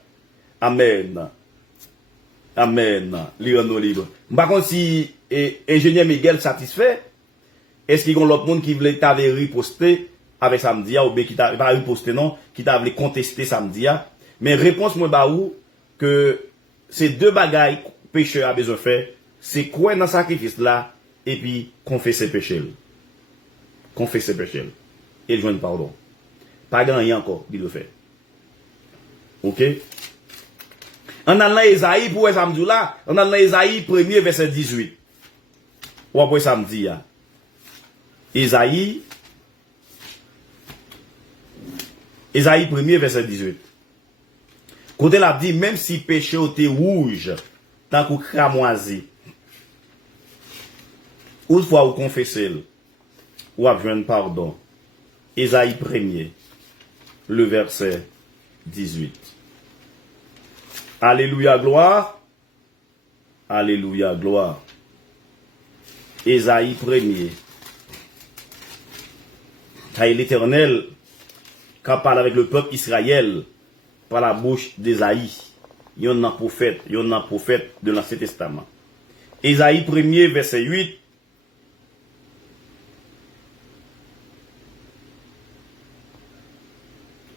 Amen. Amen. Lire nous libre. Par contre, si ingénieur Miguel satisfait, est-ce qu'il y a l'autre monde qui voulait t'avoir riposté avec samedi ou bien qui t'a pas riposté non, qui t'a voulu contester samedi? Mais réponse moi bah ou que ces deux bagailles pécheur a besoin de faire, c'est quoi dans sacrifice là et puis confesser péché. Confesser péché et joindre pardon. Pas gagné encore, il le fait. OK? On a dans Esaïe pour samedi là, on a dans Esaïe 1er verset 18. Ou après samedi là. Esaïe 1er verset 18. Côté l'a dit même si péché était rouge tant que cramoisi. Ou fois vous confessez ou avez pardon. Esaïe 1er le verset 18. Alléluia, gloire. Alléluia, gloire. Esaïe 1er. Car l'Éternel, quand parle avec le peuple Israël, par la bouche d'Esaïe, il y en a prophète de l'Ancien Testament. Esaïe 1er, verset 8.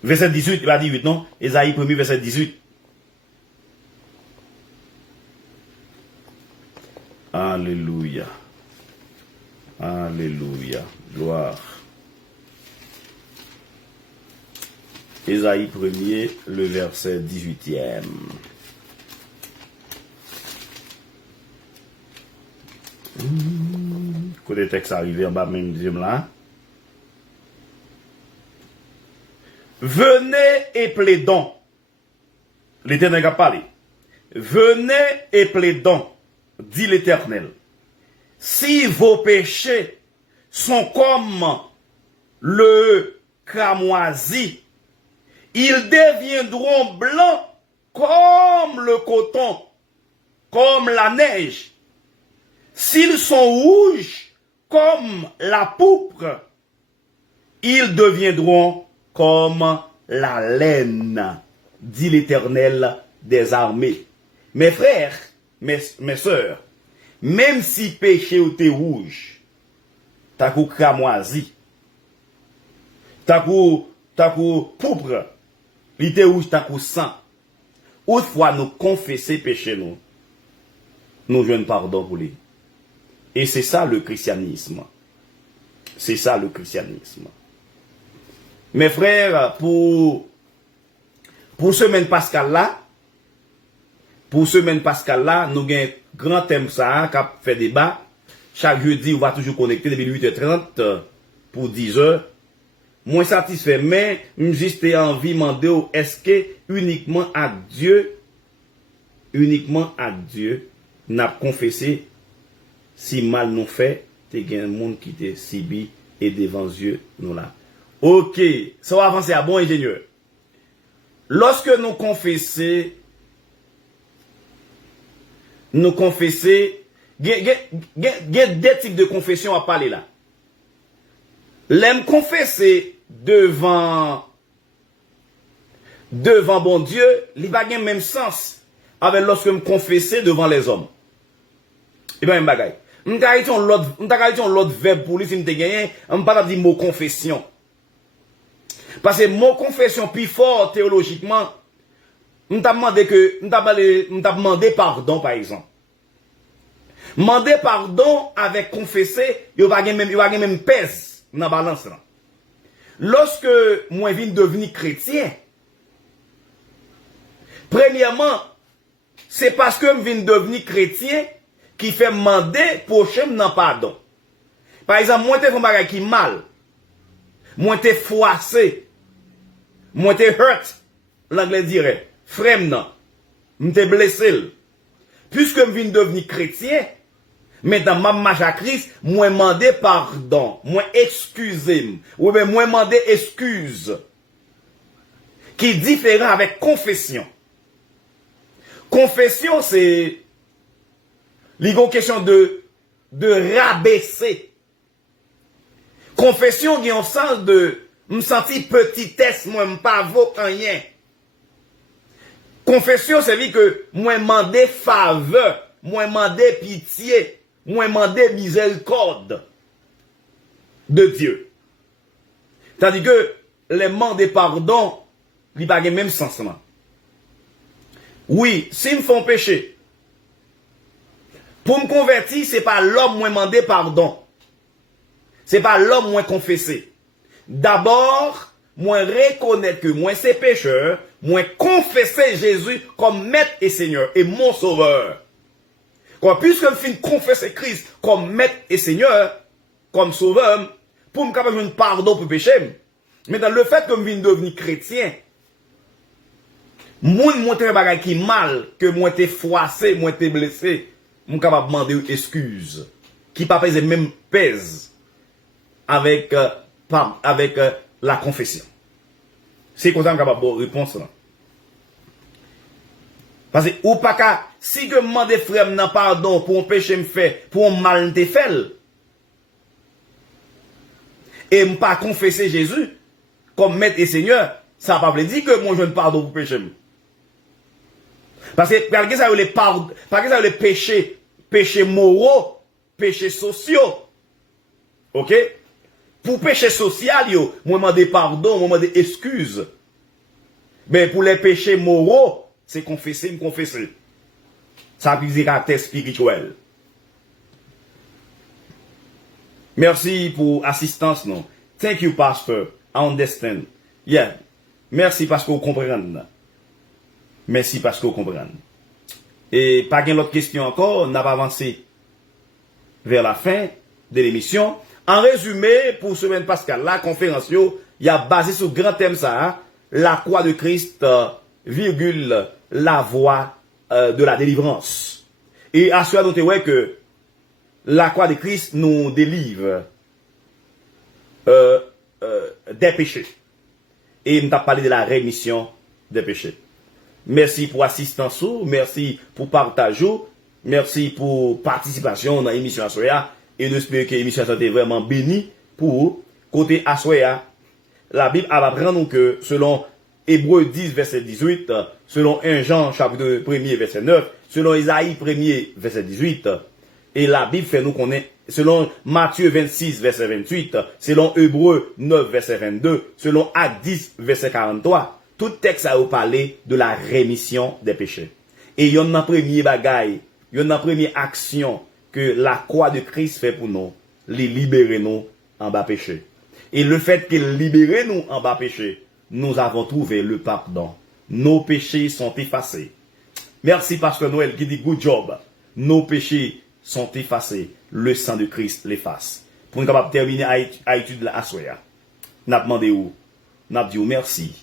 Verset 18, il va dire 8, non? Esaïe 1er, verset 18. Alléluia. Alléluia. Gloire. Esaïe 1er, le verset 18e. Côté texte arrivé en bas, même deuxième là. Venez et plaidons. L'Éternel a parlé. Venez et plaidons, dit l'Éternel. Si vos péchés sont comme le cramoisi, ils deviendront blancs comme le coton, comme la neige. S'ils sont rouges comme la pourpre, ils deviendront comme la laine, dit l'Éternel des armées. Mes frères, mes sœurs, même si péché ou t'es rouge, t'as coup cramoisi, t'as coup pourpre, il t'es rouge, t'as coup sang. Autrefois nous confesser péché nous jouons pardon pour lui. Et c'est ça le christianisme. C'est ça le christianisme. Mes frères, pour semaine pascale là, nous avons un grand thème ça, qui fait débat. Chaque jeudi, on va toujours connecter depuis 8h30 pour 10h. Moi satisfait, mais juste envie de demander, est-ce que uniquement à Dieu, n'a confessé si mal nous fait, t'es un monde qui t'est sibi et devant Dieu nous là. Ok, ça va avancer à bon ingénieur. Lorsque nous confessons, il y a deux types de confession à parler là. L'aime confesser devant bon Dieu, il va pas même sens avec lorsque me confesser devant les hommes. Et bien, bagay. M'ta l'autre verbe pour lui si m'te gagné, on pas dire mot confession. Parce que mot confession plus fort théologiquement, m'ta demandé pardon par exemple. Demander pardon avec confesser, il va même pèse dans balance là. Lorsque moi viens devenir chrétien, premièrement, c'est parce que je viens devenir chrétien qui fait demander prochain non pardon. Par exemple, moi t'es fait un bagage qui mal. Moi t'es froissé. Moi t'es hurt. L'anglais dirait frère non. M'te blessé. Puisque je viens devenir chrétien, mais dans ma marche à Christ, moi demander pardon, moi excusez-moi, ou bien moi demander excuse. Qui est différent avec confession. Confession, c'est une question de rabaisser. Confession, il y a un sens de me sentir petitesse, moi, me pas vaut rien. Confession, c'est dire que moi mandé faveur, moi mandé pitié, moi mandé miséricorde de Dieu. Tandis que les mandés pardon, ils n'ont pas le même sens. Oui, s'ils me font péché, pour me convertir, ce n'est pas l'homme moi mandé pardon. Ce n'est pas l'homme moi confessé. D'abord, moi reconnaître que moi c'est pécheur, moi confesser Jésus comme maître et Seigneur et mon sauveur. Puisque je finis confesser Christ comme maître et Seigneur, comme sauveur, pour me capable de pardon pour péché. Mais dans le fait que je viens devenir chrétien, moi montre bagay qui mal, que moi t'ai froissé, moi t'ai blessé, moi capable demander excuse, qui pas pèse même pèse avec la confession. C'est comme ça que je capable de réponse là. Parce que ou pas qu'à si que demande frère nan pardon pour un péché me fait, pour un mal me fait et me pas confesser Jésus comme maître et Seigneur, ça ne veut pas dire que moi je ne pardon pour péché. Parce que ça les péchés moraux, péchés sociaux. OK? Pour péché social, moi demande pardon, moi demande excuse. Mais pour les péchés moraux, c'est confesser, me confesser. Ça a un caractère spirituel. Merci pour l'assistance, non. Thank you, Pastor. I understand. Yeah. Merci parce que vous comprenez. Merci parce que vous comprenez. Et pas qu'une autre question encore, on n'a pas avancé vers la fin de l'émission. En résumé, pour semaine Pascal, la conférence, il y a basé sur le grand thème ça, hein? La croix de Christ, virgule, la voie de la délivrance. Et à cela, notez ouais que la croix de Christ nous délivre des péchés. Et nous avons parlé de la rémission des péchés. Merci pour assistance, merci pour partage, merci pour participation dans l'émission Assoya. Et nous espérons que l'émission a été vraiment bénie pour côté Assoya. La Bible apprend nous que selon Hébreux 10, verset 18, selon 1 Jean, chapitre 1er, verset 9, selon Isaïe 1er, verset 18, et la Bible fait nous connaître, selon Matthieu 26, verset 28, selon Hébreux 9, verset 22, selon Actes 10, verset 43, tout texte a parlé de la rémission des péchés. Et il y en a un premier bagaille, il y en a une première action que la croix de Christ fait pour nous, les libérer nous en bas péché. Et le fait qu'il libère nous en bas péché, nous avons trouvé le pardon. Nos péchés sont effacés. Merci Pasteur Noël qui dit good job. Nos péchés sont effacés. Le sang de Christ l'efface. Pour nous capables de terminer à l'étude de la Assoya, nous avons demandé où? Nous avons dit merci.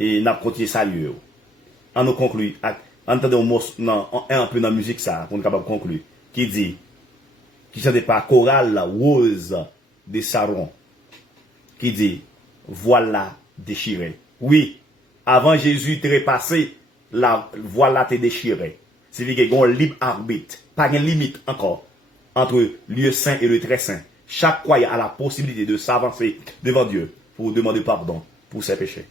Et nous avons continué à saluer. On nous conclut. Entendez un peu dans la musique ça, pour nous capables de conclure. Qui dit, qui ne pas chorale rose de Saron. Qui dit, voilà déchiré. Oui, avant Jésus trépassé, la voilà te déchiré. C'est-à-dire qu'il y a un libre arbitre, pas de limite encore, entre lieu saint et le très saint. Chaque croyant a la possibilité de s'avancer devant Dieu pour demander pardon pour ses péchés.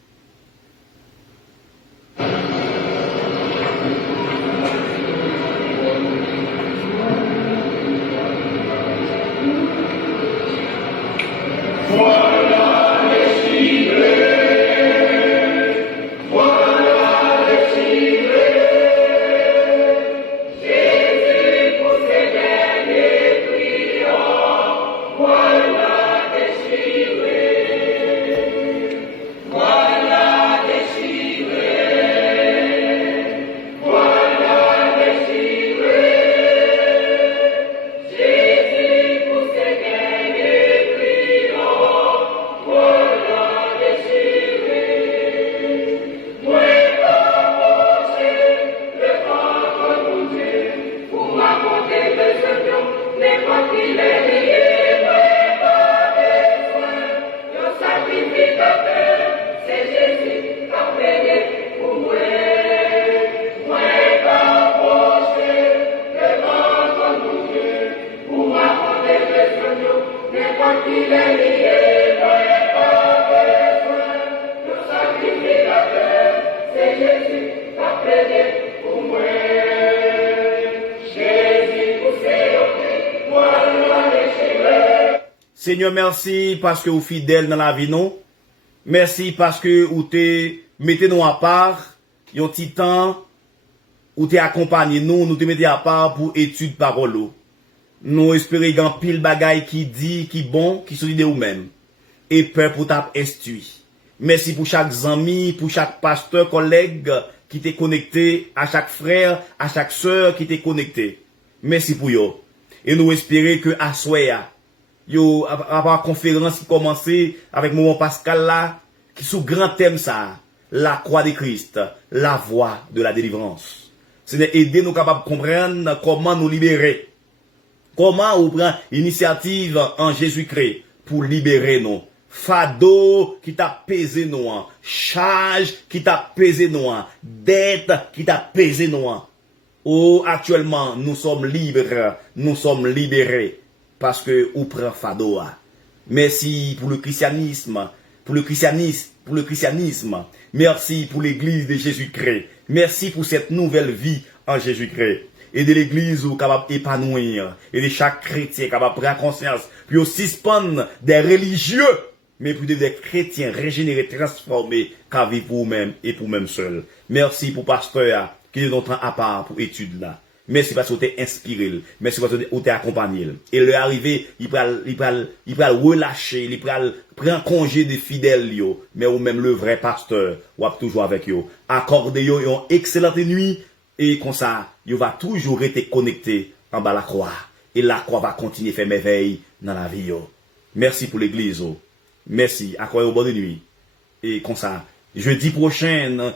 Seigneur, merci parce que vous fidèle dans la vie, non? Merci parce que vous te mettez nous à part, un petit temps, ou te accompagné nous te mettez à part pour étude parole. Nous espérons qu'il pile bagay qui dit, qui bon, qui solide ou même. Et peur pour t'a instruit. Merci pour chaque ami, pour chaque pasteur, collègue qui t'est connecté, à chaque frère, à chaque sœur qui t'est connecté. Merci pour yo. Et nous espérons que à soya, yo, avant la conférence qui commençait avec mon Pascal là, qui sous grand thème ça, la croix de Christ, la voie de la délivrance. C'est aider nous capables de comprendre comment nous libérer. Comment on prend l'initiative en Jésus-Christ pour libérer nous. Fado qui t'a pesé nous. Charge qui t'a pesé nous. Dette qui t'a pesé nous. Oh, actuellement, nous sommes libres. Nous sommes libérés. Parce que on prend Fado. Merci pour le christianisme. Pour le christianisme. Merci pour l'église de Jésus-Christ. Merci pour cette nouvelle vie en Jésus-Christ. Et de l'église où capable épanouir. Et de chaque chrétien capable prendre conscience. Puis aussi suspendre des religieux. Mais pour des chrétiens régénérés, transformés, qu'à vivre pour vous-même et pour vous-même seul. Merci pour pasteur qui est notre à part pour étude là. Merci parce que vous êtes inspiré. Merci parce que vous êtes accompagné. Et le arrivé, il va relâcher, il va prendre congé des fidèles, yo. Mais ou même le vrai pasteur, ou toujours avec yo. Accordez yo une excellente nuit. Et comme ça, il va toujours être connecté en bas la croix. Et la croix va continuer à faire merveille dans la vie. Yo. Merci pour l'église. Merci. Accordez bonne nuit. Et comme ça, jeudi prochain,